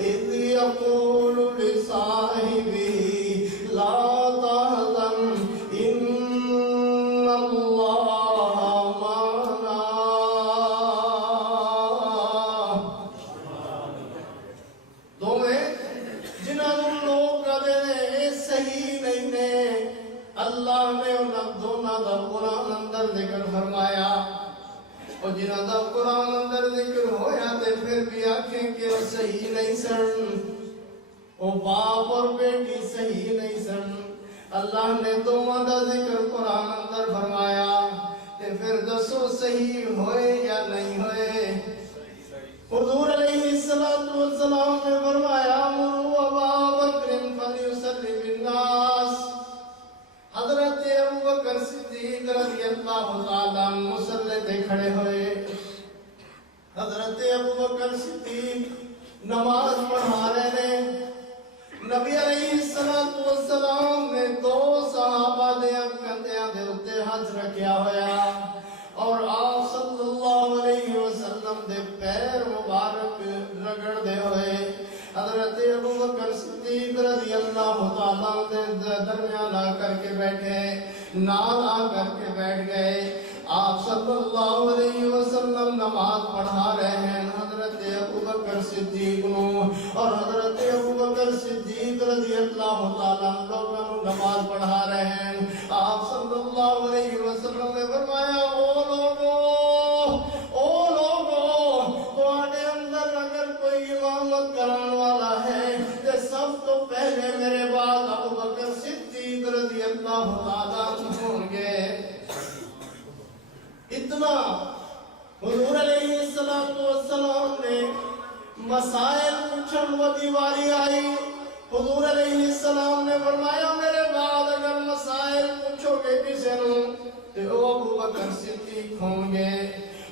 اذ یقول لصاحبہ لا تحزن ان اللہ معنا۔ اللہ نے انہاں دونوں دا قرآن اندر ذکر فرمایا، اور جنہاں دا قرآن اندر ذکر ہویا تے پھر بھی آنکھیں کہ وہ صحیح نہیں سن، وہ باپ اور بیٹی صحیح نہیں سن۔ اللہ نے دونوں دا ذکر قرآن اندر فرمایا تے پھر دسو صحیح ہوئے یا نہیں ہوئے؟ حضور علیہ السلام نے فرمایا مروا ابا بکر فلیصلی بالناس۔ حضرت ابو بکر صدیق رضی اللہ تعالیٰ مصلی تے کھڑے ہوئے، حضرت ابو بکر صدیق نماز پڑھا رہے ہیں۔ نبی علیہ السلام نے دو صحابہ دے کندھیاں دے اوتے ہاتھ رکھیا ہویا اور آپ صلی اللہ علیہ وسلم دے پیر مبارک رگڑ دے ہوئے حضرت ابو بکر صدیق رضی اللہ تعالیٰ دے درمیان آ کر کے بیٹھے، نال آ کر کے بیٹھ گئے۔ آپ صلی اللہ علیہ وسلم نماز پڑھا رہے ہیں حضرت ابو بکر صدیق نو، اور حضرت ابو بکر صدیق رضی اللہ تعالیٰ لوگوں کو نماز پڑھا رہے ہیں۔ آپ صلی اللہ علیہ وسلم نے فرمایا او لوگو تواڈے اندر اگر کوئی امامت کران والا ہے تو سب تو پہلے میرے بعد ابو بکر صدیق رضی اللہ تعالیٰ ہوں گے۔ اتنا حضور علیہ السلام نے مسائل پوچھن والی باری آئی، حضور علیہ السلام نے فرمایا میرے بعد اگر مسائل پوچھو گے کسی نو تو وہ ابو بکر صدیق ہوں گے،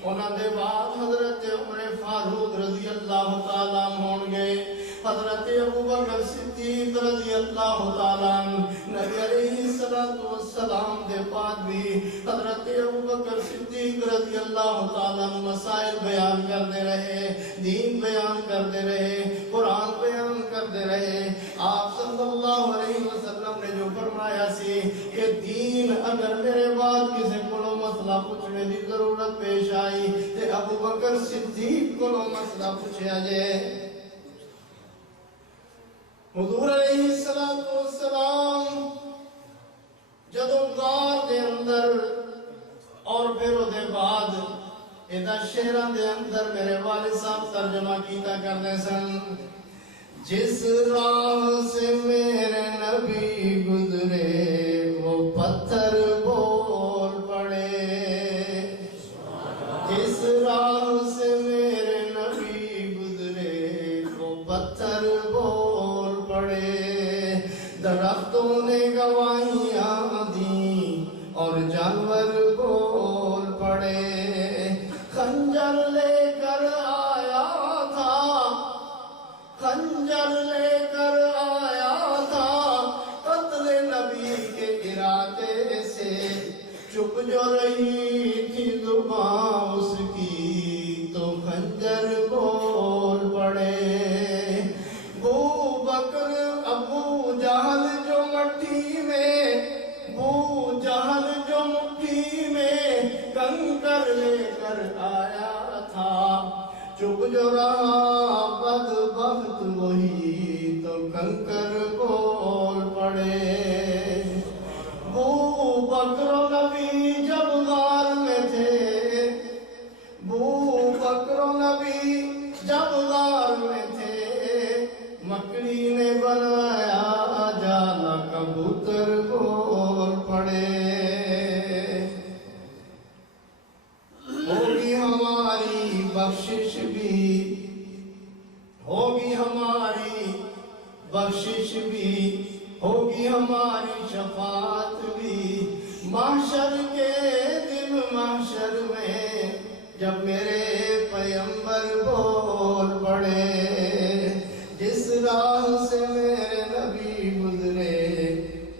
انہاں دے بعد حضرت عمر فاروق رضی اللہ تعالیٰ ہوں گے، حضرت ابو بکر صدیق رضی اللہ تعالیٰ نبی علیہ السلام دے بعد بھی حضرت ابو بکر صدیق رضی اللہ تعالیٰ مسائل بیان کرتے رہے، دین بیان کرتے رہے، قرآن بیان کرتے رہے۔ آپ صلی اللہ علیہ وسلم نے جو فرمایا سی کہ دین اگر میرے بعد کسی کو مسئلہ پوچھنے کی ضرورت پیش آئی تے ابو بکر صدیق کو مسئلہ پوچھا جائے۔ حضور علیہ السلام جدوں غار دے اندر اور پھر دے بعد ایدہ شہران دے اندر میرے والد صاحب ترجمہ کیتا کرنے سن، جس راہ سے میرے نبی گزرے وہ پتھر بول پڑے، جس راہ سے میرے نبی گزرے وہ پتھر بول پڑے، درخت درختوں نے گواہیاں دیں اور جانور بول پڑے، خنجر لے کر آیا تھا، خنجر لے کر آیا تھا قتل نبی کے ارادے سے، چپ جو رہی تھی زبان اس کی تو خنجر بول پڑے۔ ابو جہل جو مٹی میں، ابو جہل جو مٹھی میں کنکر لے کر آیا تھا، چپ جو رہا بدبخت وہی تو کنکر بول پڑے۔ ابو بکر و نبی جب غار میں تھے، ابو بکر و نبی جب غار میں تھے، مکڑی نے بنایا جالا کبوتر بول پڑے۔ ہوگی ہماری بخشش بھی، ہوگی ہماری بخشش بھی، ہوگی ہماری شفاعت بھی محشر کے دن، محشر میں جب میرے پیغمبر بول پڑے۔ جس راہ سے میرے نبی گزرے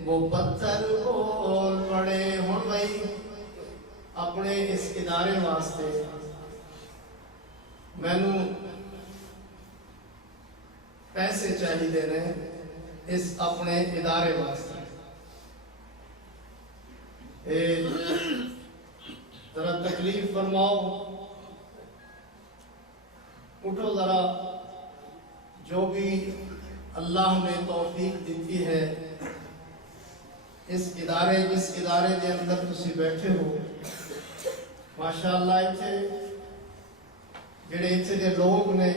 وہ پتھر بول پڑے۔ ہن بھائی اپنے اس ادارے واسطے مینوں پیسے چاہیے نے اس اپنے ادارے واسطے، ذرا تکلیف فرماؤ، اٹھو ذرا، جو بھی اللہ نے توفیق دیتی ہے اس ادارے، جس ادارے کے اندر تسی بیٹھے ہو، ماشاءاللہ اتھے جڑے اتھے دے لوگ نے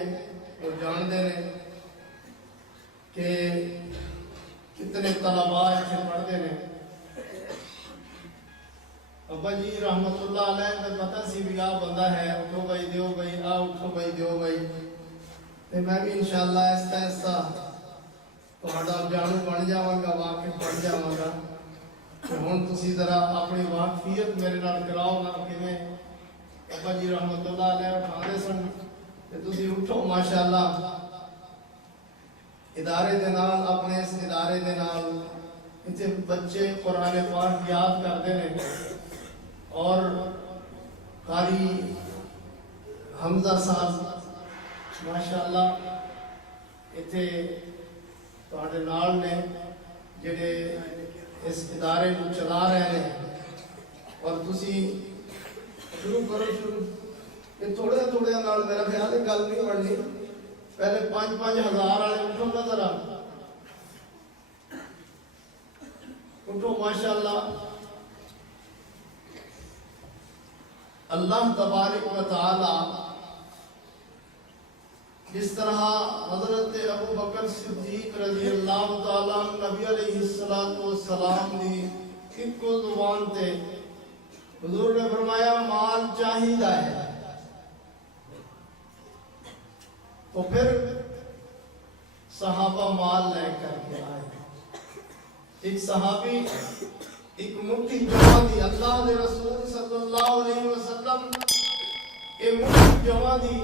وہ جاندے نے کہ کتنے طلباء اتھے پڑھتے ہیں۔ ابا جی رحمت اللہ علیہ میں پتہ سی بھی آ بندہ ہے، اٹھو بھائی دیو بھائی، آ اٹھو بھائی دیو بھائی، تو میں بھی انشاءاللہ ایسا ایسا تہاڈا جانو بن جاواں گا، واقف بن جاواں گا۔ ہن تسی ذرا اپنی واقفیت میرے نال کراؤ نا، کیویں ابا جی رحمت اللہ علیہ اٹھاندے سن تے تسی اٹھو ماشاءاللہ ادارے دے نال، اپنے اس ادارے دے نال اتنے بچے قرآن پاک یاد کرتے ہیں، اور قاری حمزہ صاحب ماشاءاللہ اتنے تہاڈے نال نے جڑے اس ادارے کو چلا رہے ہیں، اور تسی شروع کرو شروع، یہ تھوڑے تھوڑے نال میرا خیال ہے گل نہیں بڑھنی، پہلے 5-5 ہزار والے اٹھو نا ذرا، اٹھو ماشاءاللہ۔ اللہ تبارک و تعالی جس طرح حضرت ابو بکر صدیق رضی اللہ تعالیٰ نبی علیہ السلام دی ایک زبان تے حضور نے فرمایا مال چاہیدہ ہے، تو پھر صحابہ مال لے کر کے آئے۔ ایک صحابی ایک مٹھی جمع دی، اللہ دے رسول صلی اللہ علیہ وسلم ایک مٹھی جمع دی،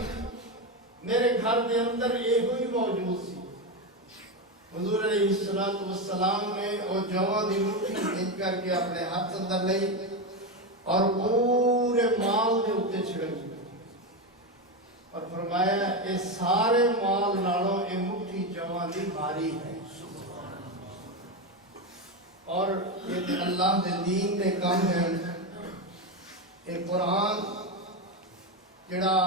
میرے گھر دے اندر یہ ہوئی موجود سی۔ حضور علیہ السلام نے وہ جمع دی مٹھی ان کر کے اپنے ہاتھ اندر لئی اور پورے مال دے اوتے چھڑکی اور فرمایا اے سارے مال نالوں اے مٹھی جمع دی بھاری ہے، اور یہ اللہ دے دین دے کام ہے۔ یہ قرآن جڑا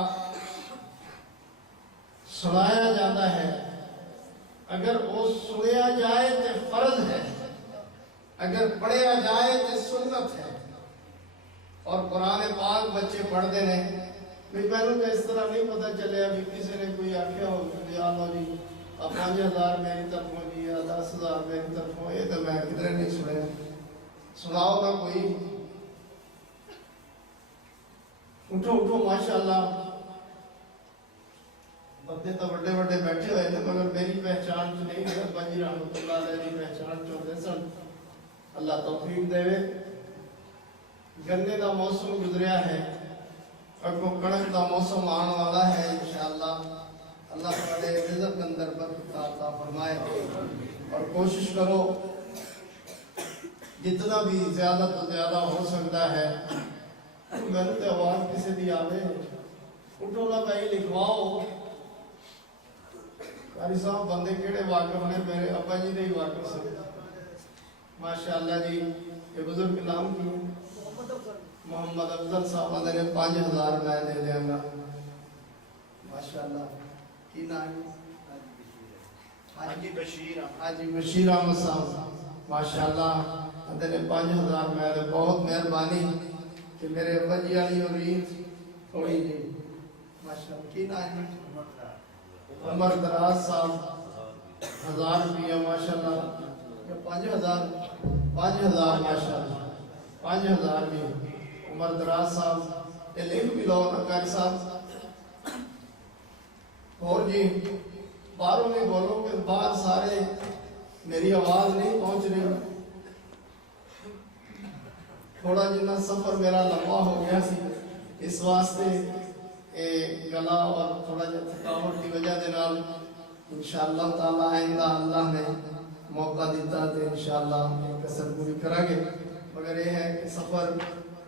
سنایا جاتا ہے، اگر وہ سنیا جائے تو فرض ہے، اگر پڑھیا جائے تو سنت ہے۔ اور قرآن پاک بچے پڑھتے ہیں، بھی پہلو تو اس طرح نہیں پتہ چلے، ابھی کسی نے کوئی آخیا ہو کہ آلو جی 5,000 میری طرفوں جی، 10,000 میری طرفوں، یہ تو میں کدھر نہیں سنے، سناؤ گا کوئی؟ اٹھو اٹھو ماشاءاللہ، اپنے تو بڑے بڑے بیٹھے ہوئے تھے مگر میری پہچان چ نہیں ہے. ابا جی رحمت اللہ علیہ کی پہچان چاہتے سن. اللہ توفیق دے. گنے کا موسم گزریا ہے, اگوں کڑک کا موسم آنے والا ہے انشاءاللہ. اللہ تعالی رزق اندر برکت عطا فرمائے. اور کوشش کرو جتنا بھی زیادہ تو زیادہ ہو سکتا ہے. میں نے تو آواز کسی بھی آوے اٹھو نہ بھائی لکھواؤ. قاری صاحب بندے کیڑے واقف نے؟ میرے ابا جی نے ہی واقف سے ماشاءاللہ جی. یہ بزرگ نام کی محمد افضل صاحب نے 5000 میں دے دیا گا ماشاءاللہ. کی نام حاجی بشیر احمد صاحب ماشاءاللہ نے 5000 میں دے. بہت مہربانی کہ میرے ابا جی والی امید تھوڑی جی ماشاءاللہ. کی نام عمر دراز صاحب 1000 روپیہ ماشاءاللہ. 5000 ماشاءاللہ 5000 بھی عمر دراز صاحب. یہ لنک بھی لو نا قاری صاحب. اور جی باہروں میں بولو کہ باہر سارے میری آواز نہیں پہنچ رہی. تھوڑا جنا سفر میرا لمبا ہو گیا سی اس واسطے گلا اور تھوڑا جا تھکاوٹ کی وجہ دے نال انشاءاللہ تعالی آئندہ اللہ نے موقع دیتا تو انشاءاللہ کسر پوری کرا گے. مگر یہ ہے کہ سفر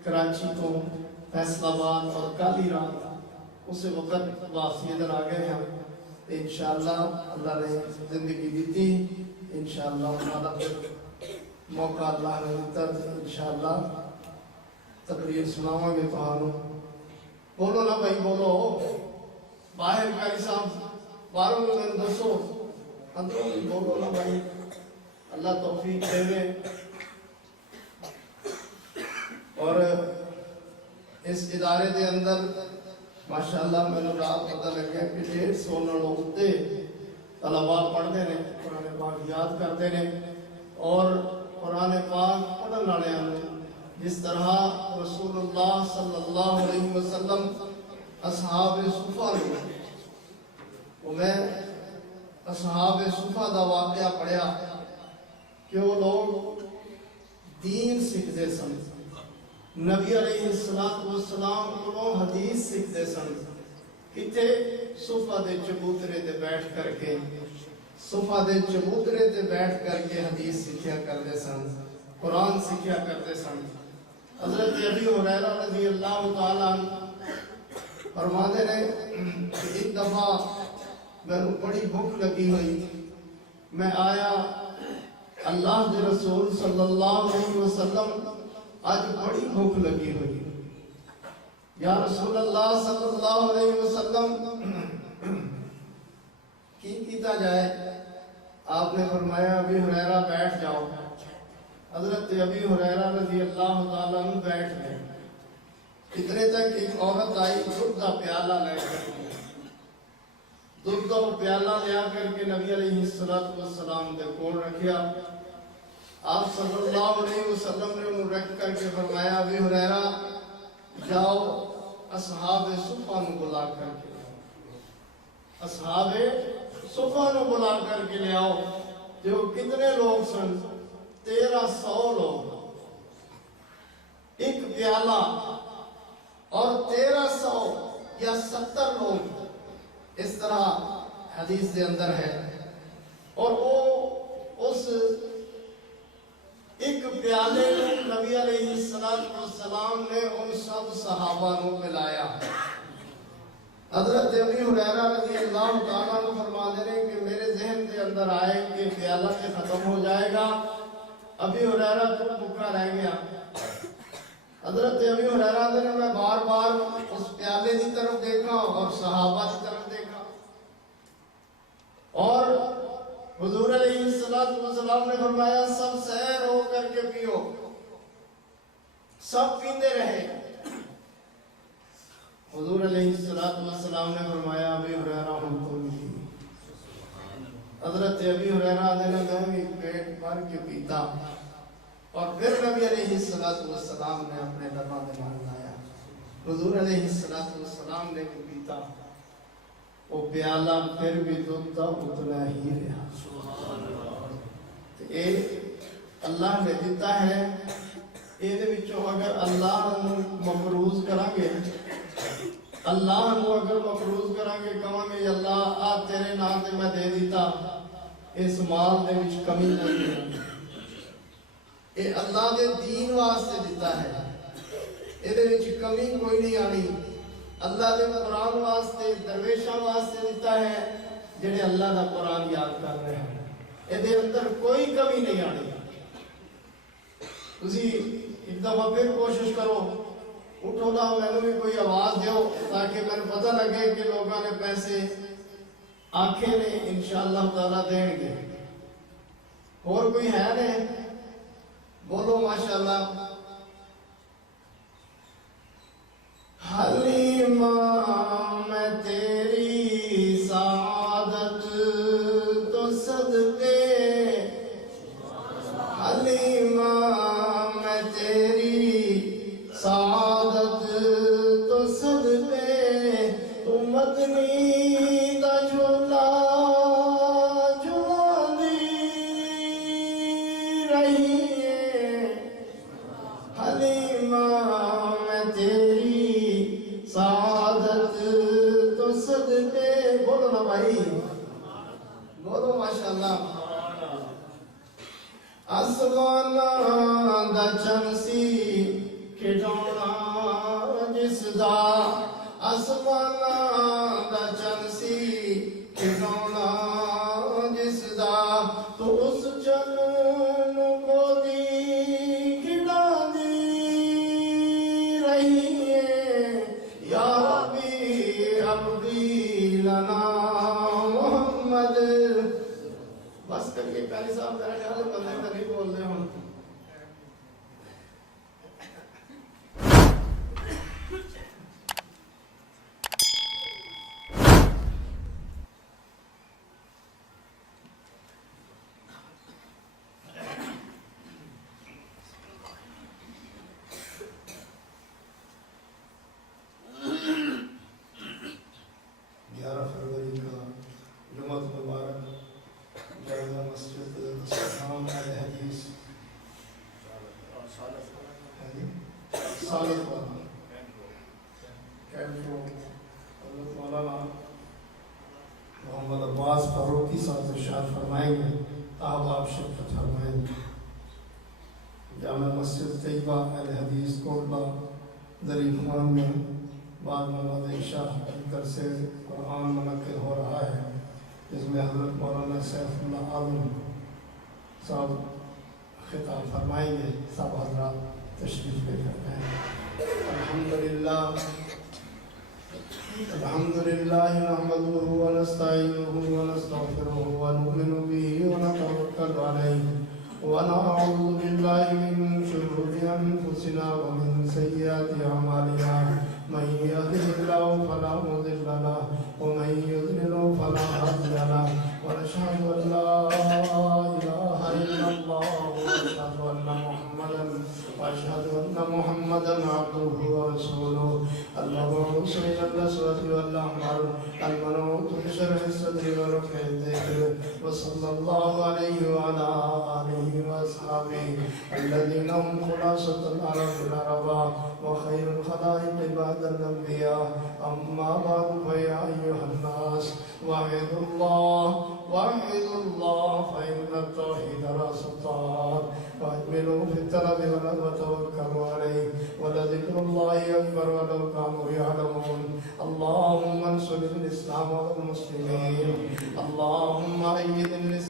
کراچی تو فیصل آباد اور کالی رات اس وقت واپسی ادھر آ گئے ہیں. انشاءاللہ اللہ نے زندگی دیتی انشاءاللہ تعالی موقع اللہ نے دیتا انشاءاللہ تقریر سناواں گے تمہاروں. بولو نا بھائی بولو. باہر قاری صاحب باہروں میں میں دسو اندروں میں بولو نا بھائی. اللہ توفیق دے. اور اس ادارے دے اندر ماشاءاللہ میں نے رات پتہ لگیا کہ 150 لوگ تے طلباء پڑھتے ہیں, قرآن پاک یاد کرتے ہیں. اور قرآن پاک پڑھن والے ہیں جس طرح رسول اللہ صلی اللہ علیہ وسلم اصحاب صفہ نے, میں اصحاب صفہ دا واقعہ پڑھیا کہ وہ لوگ دین سکھتے سن. نبی علیہ السلام کو حدیث سکھتے سن. کتے صفہ دے چبوترے دے بیٹھ کر کے حدیث سکھیا کرتے سن, قرآن سکھیا کرتے سن. حضرت ابی ہریرہ رضی اللہ تعالیٰ عنہ فرماتے ہیں کہ ایک دفعہ میں بڑی بھوک لگی ہوئی, میں آیا اللہ کے رسول صلی اللہ علیہ وسلم آج بڑی بھوک لگی ہوئی, یا رسول اللہ صلی اللہ علیہ وسلم کی کیتا جائے؟ آپ نے فرمایا ابی ہریرہ بیٹھ جاؤ. حضرت ابی ہریرہ رضی اللہ تعالیٰ عنہ بیٹھ گئے. اتنے تک ایک عورت آئی دودھ کا پیالہ لے کر, دودھ کا پیالہ لیا کر کے نبی علیہ السلام نے کول رکھیا. آپ صلی اللہ علیہ وسلم نے انہوں رکھ کر کے فرمایا ابی ہریرہ جاؤ اصحاب صفہ نو بلا کر کے اصحاب صفہ نو بلا کر کے لے آؤ. جو کتنے لوگ سن؟ 1300 لوگ. ایک پیالہ اور 1300 یا 70 لوگ اس طرح حدیث دے اندر ہے. اور وہ اس ایک پیالے نبی علیہ السلام نے ان سب صحابہ نو پلایا. حضرت ابی ہریرہ رضی اللہ تعالیٰ عنہ فرما دے رہے کہ میرے ذہن کے اندر آئے کہ پیالہ سے ختم ہو جائے گا. ابی ہریرہ تو بھوکا رہ گیا. حضرت ابی ہریرہ نے میں بار بار اس پیالے کی طرف دیکھا اور صحابہ کی طرف دیکھا, اور حضور علیہ السلام نے فرمایا سب سیر ہو کر کے پیو. سب پیتے رہے. حضور علیہ السلام نے فرمایا ابی ہریرہ ہم تو نہیں. حضرت ابی ہریرہ نے میں بھی پیٹ بھر کے پیتا, اور پھر نبی علیہ السلام نے اپنے دروازے میں لایا. حضور علیہ السلام نے بھی پیتا. وہ پیالہ پھر بھی دودھ اتنا ہی رہا. اے اللہ نے دیتا ہے. یہ اگر اللہ مفروض کریں گے کہاں گے اللہ آ تیرے نام سے میں دے دیتا, اس مال دے وچ کمی نہیں ہے. یہ اللہ دے دین واسطے دیتا ہے, یہ کمی کوئی نہیں آنی. اللہ دے قرآن واسطے درویشاں واسطے دیتا ہے جڑے اللہ دا قرآن یاد کر رہے ہیں. یہ اندر کوئی کمی نہیں آنی. تسی ایک دفعہ پھر کوشش کرو, اٹھو نا, میں بھی کوئی آواز دیو تاکہ میں پتہ لگے کہ لوگوں نے پیسے آنکھیں نے انشاءاللہ تعالیٰ دیں گے. اور کوئی ہے نہیں؟ بولو ماشاءاللہ. حلیمہ میں تیری سعادت تو صدقے, حلیمہ میں تیری سعادت تو صدقے, تو مدنی دا جھولا جھولی رہی ہے. حلیمہ میں تیری سعادت تو صدقے. بولو نا بھائی, بولو ماشاءاللہ. آسمانہ دا چنسی کھڑونا جس دا, آسمانہ دا چنسی کھڑونا جس دا, تو اس چن کو دی کھڑا دی رہی ہے. یا ربی عبدی لنا محمد. بس کر کے پیاری صاحب میرا خیال ہے بندے کا نہیں بول رہے ہوں. محمد عباس فاروقی صاحب ارشاد فرمائیں گے, آپ شرکت فرمائیں گے. جامع مسجد طیبہ اہل حدیث کوٹلہ دری خان میں بعد محمد عشاء در سے قرآن منعقد ہو رہا ہے, جس میں حضرت مولانا سیف اللہ عالم صاحب خطاب فرمائیں گے. سب حضرات تشریف لے کرتے ہیں. الحمد لله نحمده ونستعينه ونستغفره ونؤمن به ونتوكل عليه ونعوذ بالله من شرور أنفسنا ومن سيئات أعمالنا. من يهده الله فلا مضل له ومن يضلل فلا هادي له. ونشهد أن لا إله إلا الله وأشهد أن محمدا عبده ورسوله المبعوث إلى النصرة والأحمر المنوط بشرح الصدر ورفع الذكر. وصلى الله عليه وعلى آله وأصحابه الذين هم خلاصة العرب وخير الخلائق بعد الأنبياء. أما بعد فيا أيها الناس وحدوا الله فإن التوحيد رأس الطاعات. وأجملوا في الطلب وتوكلوا عليه ولذكر الله أكبر ولو كانوا يعلمون. اللهم انصر الإسلام والمسلمين. اللهم أيد الإسلام